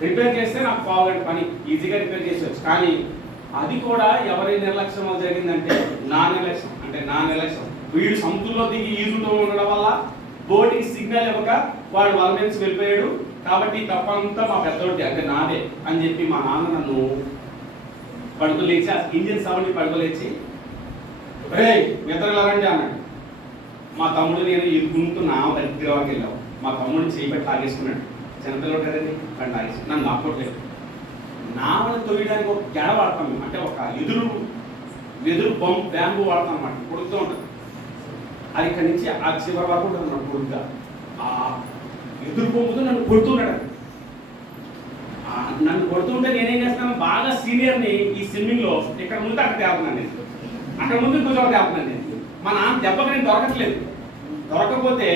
రిపేర్ చేస్తే నాకు 1/2 గంట పని ఈజీగా రిపేర్ చేసేవచ్చు. కానీ అది కూడా ఎవరి నిర్లక్ష్యం వల్ల జరిగిందంటే నా నిర్లక్ష్యం. వీడు సముద్రంలో దిగి ఈదుతూ ఉండడం వల్ల బోట్కి సిగ్నల్ ఇవ్వక వాడు వల మీద నుంచి వెళ్ళిపోయాడు. కాబట్టి తప్పంతా మా పెద్దోడిది, అంటే నాదే అని చెప్పి మా నాన్న నన్ను పడుకోలేచి, ఆ ఇంజిన్ సౌండ్ని పడుకోలేచి, రే నిద్రలారండి అన్నాడు. మా తమ్ముడు నేను ఇరుకుంటూ నా దగ్గర వరకు వెళ్ళావు. మా తమ్ముడిని చేయబట్టి తాగేసుకున్నాడు. చిన్నపిల్లలు కదండి, వాడిని తాగేసి నన్ను లాక్కోట్లేదు. నావని తొయ్యడానికి ఒక గెడ వాడతాం మేము, అంటే ఒక వెదురు బ్యాంబు వాడతాం అన్నమాట. కొడుతూ ఉంటుంది అది, ఇక్కడి నుంచి ఆ చివరి వరకు ఉంటుంది అన్నమాట. కొడుకుగా ఆ ఎదురు పొంగుతూ నన్ను కొడుతున్నాడు. నన్ను కొడుతుంటే నేనేం చేస్తాను, బాగా సీనియర్ని ఈ స్విమ్మింగ్లో ఇక్కడ ముందు అక్కడ తేపుతున్నాను నేను, అక్కడ ముందు ఇంకో చోట తేపుతున్నాను నేను. మా నాన్న దెబ్బకి నేను దొరకట్లేదు. దొరకపోతే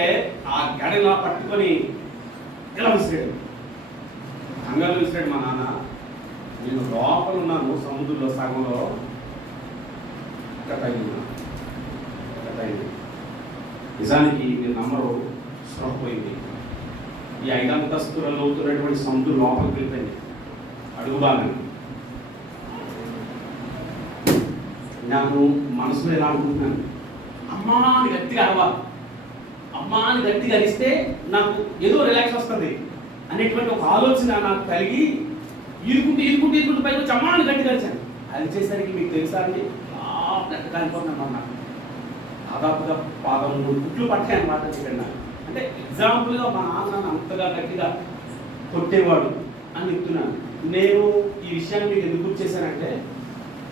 ఆ గడిలా పట్టుకొని ఇలా విసిరాడు. కంగారు చూసాడు మా నాన్న. నేను లోపల ఉన్నాను సముద్రంలో సగంలో కట్ అయింది. నిజానికి మీరు నమ్మరు, స్ట్రోక్ పోయింది. ఈ 5 అంతస్తులలో అవుతున్నటువంటి సముద్రం లోపలికి వెళ్ళిపోయింది అడుగు భాగం. నాకు మనసులో ఎలా అనుకుంటున్నాను, అమ్మా అని గట్టిగా అరవాలి, అమ్మా అని గట్టిగా అరిస్తే నాకు ఏదో రిలాక్స్ వస్తుంది అనేటువంటి ఒక ఆలోచన నాకు కలిగి ఈదుకుంటూ పైకి వచ్చి అమ్మా అని గట్టిగా అరిచాను. అరిచేసరికి మీకు తెలుసా అండి, గట్టిగా అనిపోతున్నాను. నాకు దాదాపుగా 13 కుట్లు పట్టాయి అన్నమాట. ఇక్కడ అంటే ఎగ్జాంపుల్గా మా నాన్న అంతగా గట్టిగా కొట్టేవాడు అని చెప్తున్నాను. నేను ఈ విషయాన్ని మీకు ఎందుకు గుర్తు చేశానంటే,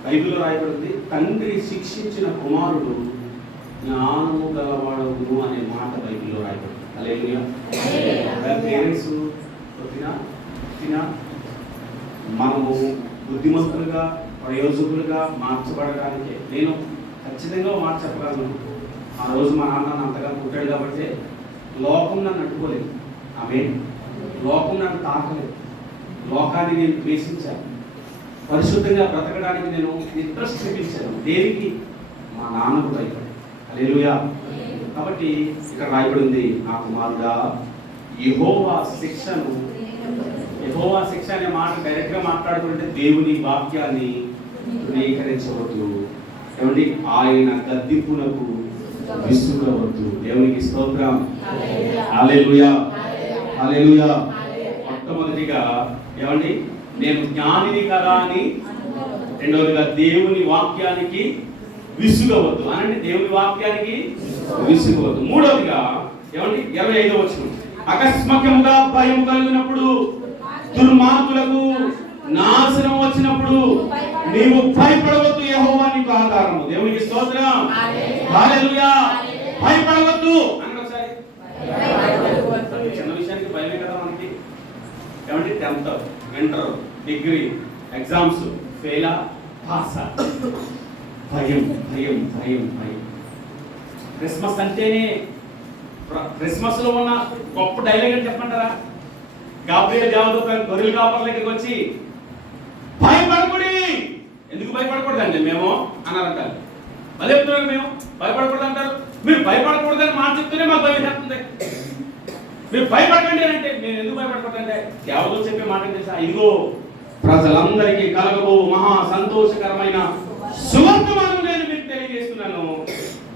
బైబిల్లో రాయబడింది, తండ్రి శిక్షించిన కుమారుడు జ్ఞానము గలవాడవును అనే మాట బైబిల్లో రాయబడింది. హల్లెలూయా. పేరెంట్స్ మనము బుద్ధిమంతులుగా ప్రయోజకులుగా మార్చబడడానికి నేను ఖచ్చితంగా మాట చెప్పగలను. ఆ రోజు మా నాన్న అంతగా పుట్టాడు కాబట్టి లోకం నన్ను అడ్డుకోలేదు. ఆమె లోకం నన్ను తాకలేదు. లోకాన్ని నేను ద్వేషించాను. పరిశుద్ధంగా బ్రతకడానికి నేను ఇంట్రెస్ట్ చూపించాను. దేనికి? మా నాన్నకు భయపడి. హల్లెలూయా. కాబట్టి ఇక్కడ రాయబడింది, నా కుమారుడా యెహోవా శిక్ష అనే మాట డైరెక్ట్గా మాట్లాడుకుంటే దేవుని వాక్యాన్ని తృణీకరించవద్దు. ఏమండి, ఆయన గద్దింపునకు విసుగవద్దు. దేవునికి స్తోత్రం. హల్లెలూయా. హల్లెలూయా. మొట్టమొదటిగా ఏమండి, నేను జ్ఞానిని కదా అని. రెండవదిగా దేవుని వాక్యానికి విసుగవద్దు అనండి, దేవుని వాక్యానికి విసుగవద్దు. మూడవదిగా ఏమండి, 25వ వచనం, అకస్మాత్తుగా భయం కలిగినప్పుడు, దుర్మార్గులకు నాశనం వచ్చినప్పుడు నీవు భయపడవద్దు, యెహోవా నీకు ఆధారము. దేవునికి స్తోత్రం. హల్లెలూయా. భయపడవద్దు అని ఒకసారి. చిన్న విషయానికి భయమే కదా మనకి. ఏమంటే 10th, ఇంటర్, డిగ్రీ ఎగ్జామ్స్ ఫెయిలా పాసా, భయం భయం భయం భయం. క్రిస్మస్ అంటేనే, క్రిస్మస్ లో ఉన్న గొప్ప డైలాగ్ అని చెప్పంటారా? గాబ్రియల్ దేవదూత గొర్రెల కాపర్ల దగ్గరికి వచ్చి భయపడకూడి. ఎందుకు భయపడకూడదు అంటే మేము అన్నారంటారు. మళ్ళీ చెప్తున్నారు, మేము భయపడకూడదు అంటారు. మీరు భయపడకూడదని మాట చెప్తూనే మాకు భయం చేస్తుంది. మీరు భయపడకండి అంటే మేము ఎందుకు భయపడకూడదు అంటే దేవదూత చెప్పే మాట తెలుసా? ఇదిగో ప్రజలందరికీ కలగబో మహా సంతోషకరమైన సువర్తమానం నేను మీకు తెలియజేస్తున్నాను.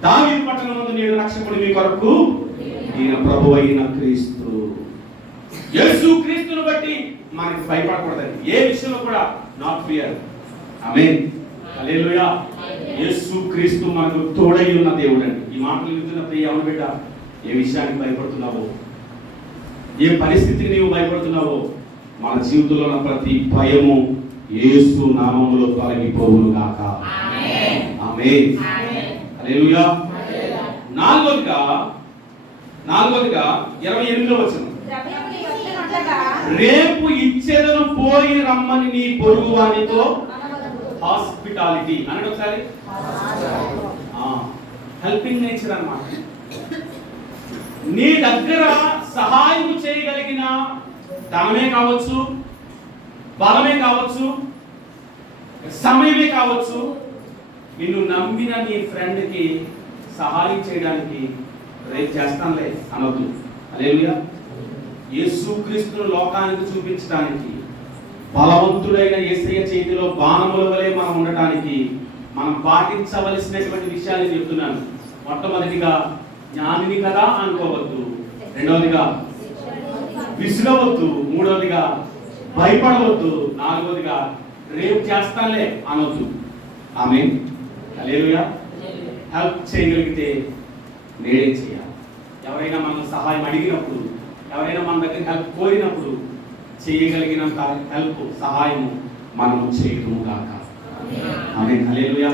దావీదు పట్టణమందు నేడు రక్షకుడు మీ కొరకు, ఈయన ప్రభువు అయిన క్రీస్తు. యేసు క్రీస్తును బట్టి మనకి భయపడకూడదండి. ఏ విషయంలో కూడా నాట్ ఫియర్. ఆమేన్. హల్లెలూయా. యేసు క్రీస్తు మనకు తోడై ఉన్న దేవుడు అండి. ఈ మాటలు వింటున్న ప్రియ యవన బిడ్డ, ఏ విషయానికి భయపడుతున్నావో, ఏ పరిస్థితికి నీవు భయపడుతున్నావో, మన జీవితంలో ఉన్న ప్రతి భయము యేసు నామములో తొలగిపోవును గాక. ఆమేన్. ఆమేన్. హల్లెలూయా. నాలుగోదిగా 28వ వచనం, రేపు ఇచ్చేదను పోయి రమ్మని నీ పొరుగు వానితో. హాస్పిటాలిటీ అనండి ఒకసారి. హెల్పింగ్ నేచర్ అన్నమాట. నీ దగ్గర సహాయం చేయగలిగిన ధనమే కావచ్చు, బలమే కావచ్చు, సమయమే కావచ్చు, నిన్ను నమ్మిన నీ ఫ్రెండ్కి సహాయం చేయడానికి రేపు చేస్తానులే అనొద్దు. హల్లెలూయా. యేసుక్రీస్తును లోకానికి చూపించడానికి, బలవంతుడైన యేసయ్య చేతిలో బాణముల వలె మనం ఉండటానికి మనం పాటించవలసినటువంటి విషయాలు చెప్తున్నాను. మొట్టమొదటిగా జ్ఞానిని కదా అనుకోవద్దు. రెండవదిగా విసుగవద్దు. మూడవదిగా భయపడవద్దు. నాలుగవదిగా రేపు చేస్తానులే అనొద్దు. ఆమేన్. హల్లెలూయా. హెల్ప్ చేయగలిగితే నేడే చేయాలి. ఎవరైనా మనం సహాయం అడిగినప్పుడు, ఎవరైనా మన దగ్గర హెల్ప్ కోరినప్పుడు చేయగలిగినంత హెల్ప్, సహాయం మనం చేయటము కాక. ఆమేన్. హల్లెలూయా.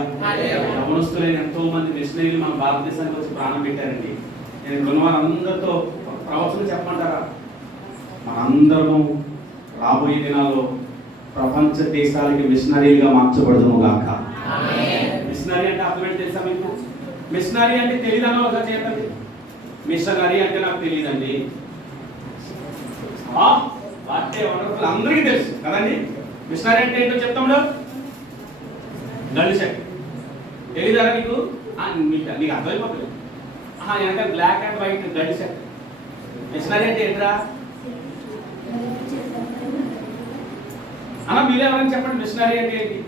యవనస్తులైన ఎంతో మంది మిషనరీలు మన భారతదేశానికి వచ్చి ప్రాణం పెట్టారండి. నేను కొన్నవారందరితో ప్రవచనం చెప్పమంటారా? మనందరము రాబోయే దినాల్లో ప్రపంచ దేశాలకి మిషనరీలుగా మార్చబడదుము గాక. మిషనరీ అంటే అర్థం ఏంటి తెలుసా మీకు? మిషనరీ అంటే తెలియదన్నా ఒక చేతండి. మిషనరీ అంటే నాకు తెలియదండి. వాటే వండర్ఫుల్ అందరికీ తెలుసు కదండి. మిషనరీ అంటే ఏంటో చెప్తాము. గల్లి షర్ట్ తెలీదా నీకు? నీకు అర్థమైపోతుంది. వెనక బ్లాక్ అండ్ వైట్ గల్లి షర్ట్. మిషనరీ అంటే ఏంట్రా అన్న? మీరు ఎవరైనా చెప్పండి మిషనరీ అంటే ఏంటి?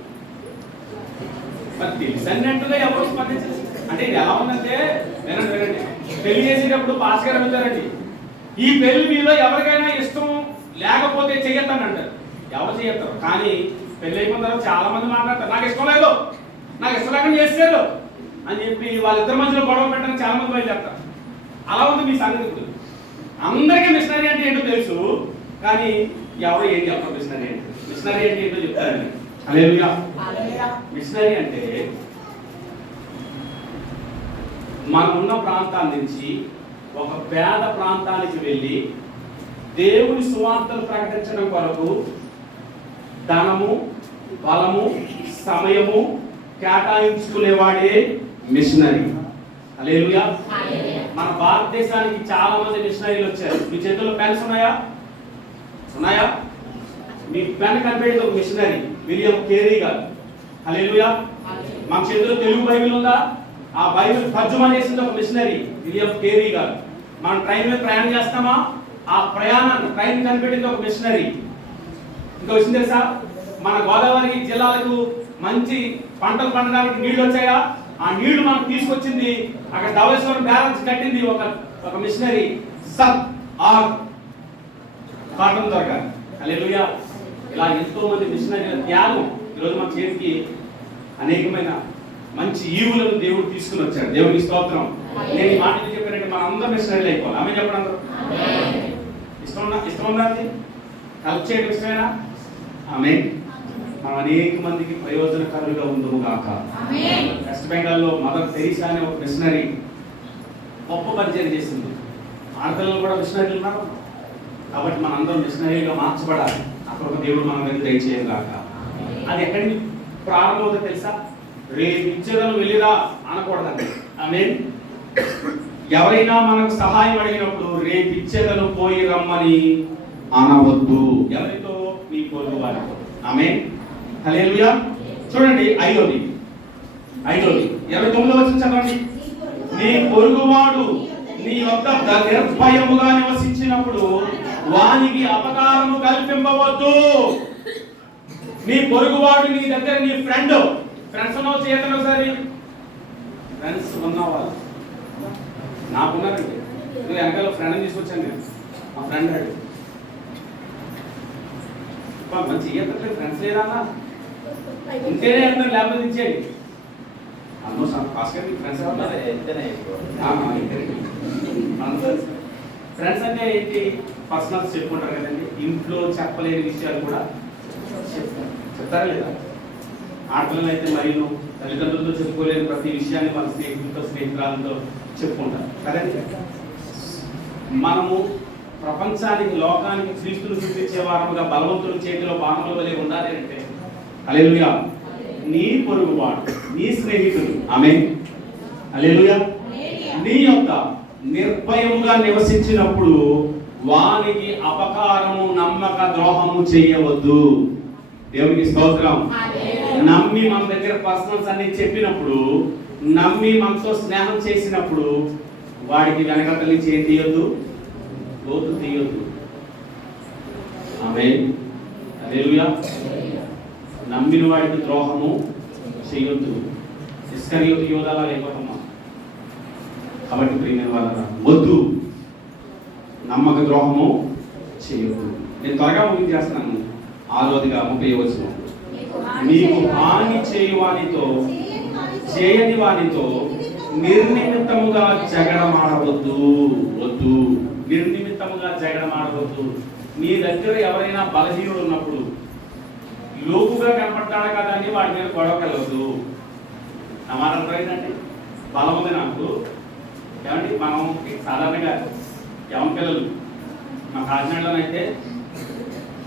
మరి తెలుసు అన్నట్టుగా ఎవరు స్పందించారు అంటే ఇది ఎలా ఉందంటే, వినండి, పెళ్లి చేసేటప్పుడు పాస్ గారు వెళ్తారండి, ఈ పెళ్లి మీలో ఎవరికైనా ఇష్టం లేకపోతే చెయ్యొద్దని అంటారు. ఎవరు చెయ్యొత్తారు? కానీ పెళ్లి అయిపోయిన తర్వాత చాలా మంది మాట్లాడతారు, నాకు ఇష్టం లేదు, నాకు ఇష్టం లేకుండా చేస్తారు అని చెప్పి వాళ్ళిద్దరి మధ్యలో గొడవ పెట్టడానికి చాలా మంది బయలుదేరుతారు. అలా ఉంది మీ సంగతి. అందరికీ మిషనరీ అంటే ఏంటో తెలుసు, కానీ ఎవరు ఏం చెప్పారు మిషనరీ అంటే. మిషనరీ అంటే ఏంటో చెప్తారండి. హల్లెలూయా. మిషనరీ అంటే మనం ఉన్న ప్రాంతాల నుంచి ఒక పేద ప్రాంతానికి వెళ్ళి దేవుని సువార్తను ప్రకటించడం కొరకు ధనము, బలము, సమయము కేటాయించుకునేవాడే మిషనరీ. హల్లెలూయా. మన భారతదేశానికి చాలా మంది మిషనరీలు వచ్చారు. మీ చేతుల్లో పెన్స్ ఉన్నాయా? ఉన్నాయా? మీ పెన్ కనిపెట్టేది ఒక మిషనరీ, విలియం కేరీ గారు. హల్లెలూయా. మన చేతిలో తెలుగు బైబిల్ ఉందా? ఆ బైబిల్ తర్జుమా చేసింది ఒక మిషనరీ, విలియం కేరీ గారు. మనం ట్రైన్ మీద ప్రయాణం చేస్తామా? ఆ ప్రయాణాన్ని ట్రైన్ కనిపెట్టింది ఒక మిషనరీ. ఇంకా వచ్చింది తెలుసా? మన గోదావరి జిల్లాలకు మంచి పంటలు పండడానికి నీళ్లు వచ్చాయా? ఆ నీళ్లు మనకు తీసుకొచ్చింది, అక్కడ ధవళేశ్వరం బ్యారేజ్ కట్టింది ఒక మిషనరీ, సబ్ ఆర్ కాటన్ దొరకాలి. హల్లెలూయా. ఇలా ఎంతో మంది మిషనరీల త్యాగం ఈరోజు మన చేతికి అనేకమైన మంచి ఈవులను దేవుడు తీసుకుని వచ్చాడు. దేవునికి స్తోత్రం. నేను ఈ మాట చెప్పానంటే మన అందరూ మిషనరీలు అయిపోవాలి. ఆమె చెప్పండి అందరూ. ఇష్టం ఉందా? అది హెల్ప్ చేయడం ఇష్టమేనా? ఆమె మనం అనేక మందికి ప్రయోజనకరులుగా ఉందము గాక. వెస్ట్ బెంగాల్లో మదర్ తెరీసా అనే ఒక మిషనరీ గొప్ప పరిచయం చేసింది. ఆడపిల్లలు కూడా మిషనరీలు ఉన్నారు. కాబట్టి మనందరం మిషనరీగా మార్చబడాలి. అక్కడ ఒక దేవుడు మన దగ్గర దయచేయం గాక. అది ఎక్కడి నుంచి ప్రారంభమవుతుందో తెలుసా? రేపు ఇచ్చేదను వెళ్ళిరా అనకూడదండి. ఆమేన్. ఎవరైనా మనకు సహాయం అడిగినప్పుడు రేపు ఇచ్చేదను పోయి రమ్మని అనవద్దు. ఎవరితో? నీ పొరుగు వారితో. ఆమేన్. హల్లెలూయా. చూడండి ఐదోది 29వ వచనం చదవండి. నీ పొరుగువాడు నీ యొక్క నిర్భయముగా నివసించినప్పుడు వానికి అపకారము కల్పింపవద్దు. నీ పొరుగువాడు నీ దగ్గర, నీ ఫ్రెండ్స్ ఉన్నావు చేతను ఒకసారి. ఫ్రెండ్స్ ఉన్నావా? నాకున్నారండి. నువ్వు వెనకాల ఫ్రెండ్ని తీసుకొచ్చాను నేను. మా ఫ్రెండ్ అడు మంచి ఇయ్యట్లేదు. ఫ్రెండ్స్ లేదా ఉంటేనే అంటారు, లేకపోతే ఇచ్చేయండి. ఆల్మోస్ట్ ఫ్రెండ్స్ ఫ్రెండ్స్ అంటే ఏంటి? పర్సనల్స్ చెప్పుకుంటారు కదండి. ఇంట్లో చెప్పలేని విషయాలు కూడా చెప్తారా లేదా? ఆడపిల్లలు అయితే మరియు తల్లిదండ్రులతో చెప్పుకోలేని ప్రతి విషయాన్ని మన స్నేహితులతో, స్నేహితురాలతో చెప్పుకుంటారు కదండి. మనము ప్రపంచానికి, లోకానికి క్రీస్తును చూపించే వారముగా బలవంతుల చేతిలో బాణముల వలె ఉండాలి అంటే హల్లెలూయా. నీ పొరుగువాడు, నీ స్నేహితుడు, ఆమేన్, హల్లెలూయా, నీ యొక్క నిర్భయముగా నివసించినప్పుడు వానికి అపకారము, నమ్మక ద్రోహము చేయవద్దు. దేవునికి స్తోత్రం. నమ్మి మన దగ్గర పర్సనల్స్ అన్ని చెప్పినప్పుడు, నమ్మి మనతో స్నేహం చేసినప్పుడు వాడికి వెనకతల నుంచి ఏం తీయొద్దు? లోతు తీయొద్దు. ఆమేన్, హల్లెలూయా. నమ్మిన వాడికి ద్రోహము చేయొద్దు. ఇస్కరియోతు యోధాలా లేకపోతున్నాం. కాబట్టి ప్రియమైన వాళ్ళ వద్దు, నమ్మక ద్రోహము చేయొద్దు. నేను త్వరగా ముగించేస్తున్నాను. 6వ 30వ వచనం. మీకు హాని చేయని వానితో నిర్నిమిత్తముగా జగడమాడవద్దు. వద్దు, నిర్నిమిత్తముగా జగడమాడవద్దు. నీ దగ్గర ఎవరైనా బలహీనుడు ఉన్నప్పుడు లోపుగా కనపడ్డాడు కదా అని వాడి మీద గొడవకెళ్ళవద్దు. నా మాట అర్థమైందండి? బలం ఉంది నాకు. ఏమంటే మనం సాధారణంగా యవన పిల్లలు మా కాకినాడలోనైతే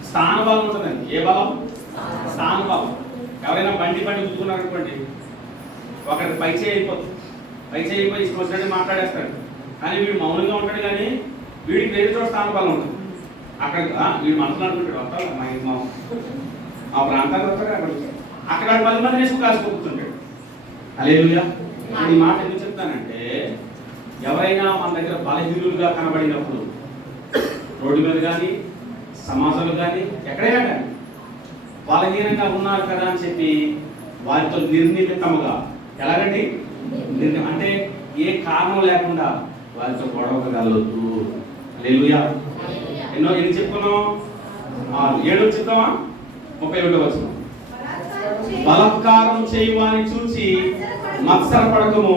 స్థాన బలం ఉంటుందండి. ఏ బలం? స్థాన బలం. ఎవరైనా బండి గుర్తుకున్నారనుకోండి, ఒకటి పై చేయిపోతుంది. పై చేయిపోయి ఇష్టం వచ్చినట్టు మాట్లాడేస్తాడు. కానీ వీడు మౌనంగా ఉంటాడు. కానీ వీడికి వేరే చోట స్థాన బలం ఉంటుంది. అక్కడ వీడు మాట్లాడుకుంటాడు వస్తాడు మా ప్రాంతానికి వస్తాడు అక్కడ 10 మంది వేసుకు కాసుకోకుంటాడు. హల్లెలూయా. ఈ మాట ఎందుకు చెప్తానంటే, ఎవరైనా మన దగ్గర బలహీనులుగా కనబడినప్పుడు రోడ్డు మీద కానీ సమాజంలో కానీ ఎక్కడైనా కానీ బలహీనంగా ఉన్నారు కదా అని చెప్పి వారితో నిర్నిమిత్తముగా ఎలాగండి అంటే ఏ కారణం లేకుండా వారితో గొడవకు వెళ్ళొద్దు. హల్లెలూయా. ఎన్ని చెప్పుకున్నాం? 7 చెప్తామా? 31 వచనం. బలాత్కారం చేయువాని చూసి మత్సరపడకము,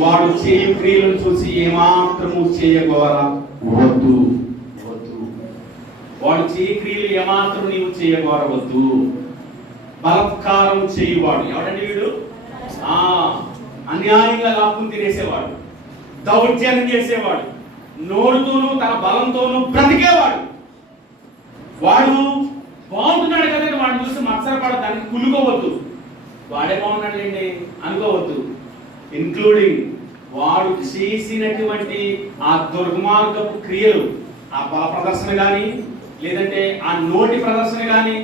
వాడు చేయు క్రియలను చూసి ఏమాత్రము చేయగోరవద్దు. వాడు చేయి క్రియలు ఏమాత్రం నీవు చేయగోరవద్దు. బలాత్కారం చేయువాడు ఎవడండి వీడు? అన్యాయంగా లాభం తినేసేవాడు, దౌర్జన్యం చేసేవాడు, నోరుతోనూ తన బలంతోనూ బ్రతికేవాడు. వాడు బాగుంటున్నాడు కదండి, వాడిని చూసి మత్సరపడదానికి కులుకోవద్దు. వాడే బాగున్నాడులేండి అనుకోవద్దు. ఇన్క్లూడింగ్ వాడు చేసినటువంటి ఆ దుర్మార్గపు క్రియలు, ఆ బల ప్రదర్శన కానీ లేదంటే ఆ నోటి ప్రదర్శన కానీ,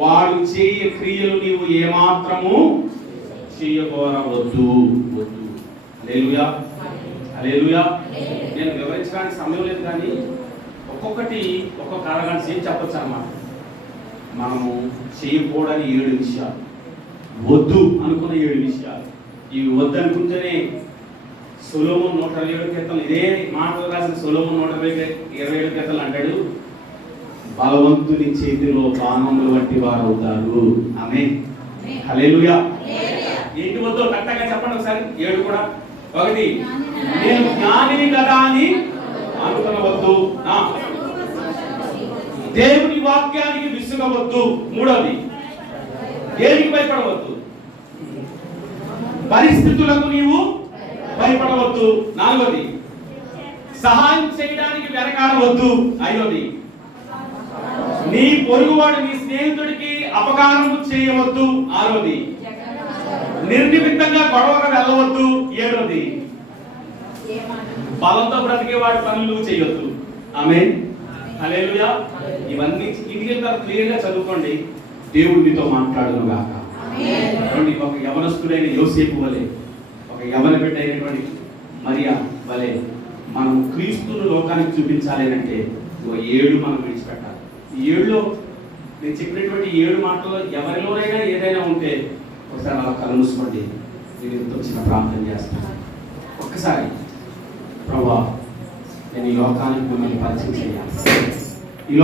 వాడు చేయ క్రియలు నీవు ఏమాత్రము చేయగోరవద్దు. హల్లెలూయా. హల్లెలూయా. నేను వివరించడానికి సమయం లేదు కానీ ఒక్కొక్కటి ఒక్కొక్క అరగంట సేపు చెప్పొచ్చు అన్నమాట. మనము చేయకూడని 7 విషయాలు, వద్దు అనుకున్న 7 విషయాలు. ఇవి వద్దు అనుకుంటేనే సొలొమోను 127 కీర్తనలు ఇదే మాటలు రాసిన సొలొమోను 127 కీర్తనలు అంటాడు, బలవంతుని చేతిలో బాణములు వంటి వారు అవుతారు. ఆమేన్. హల్లెలూయా. ఏంటి వద్దు కరెక్ట్గా చెప్పండి ఒకసారి. 7 కూడా. 1, నేను జ్ఞానిని కదా అని అనుకునవద్దు. దేవుని వాక్యానికి విసుగవద్దు. 3, దేనికి భయపడవద్దు, పరిస్థితులకు నీవు భయపడవద్దు. 4, సహాయం చేయడానికి వెనకాడవద్దు. 5, నీ పొరుగువాడు నీ స్నేహితుడికి అపకారము చేయవద్దు. 6, నిర్నిమిత్తంగా గొడవకు వెళ్ళవద్దు. 7, బలంతో బ్రతికేవాడి పనులు చేయొద్దు. ఆమేన్. హల్లెలూయా. ఇవన్నీ ఇంటికి క్లియర్ గా చదువుకోండి. దేవుడు మీతో మాట్లాడును గాక. ఒక యవనస్తుడైన యోసేపు వలె, ఒక యవన బిడ్డ అయినటువంటి మరియా వలె మనం క్రీస్తును లోకానికి చూపించాలి అంటే 7 మనం విడిచిపెట్టాలి. ఈ 7లో నేను చెప్పినటువంటి 7 మాటల్లో ఎవరిలోనైనా ఏదైనా ఉంటే ఒకసారి అలా కళ్ళు మూసుకోండి. నేను ఎంతో చిన్న ప్రార్థన చేస్తాను. ఒక్కసారి ప్రభువా, నేను ఈ లోకానికి మిమ్మల్ని పరిచయం చేయాలి. ఈ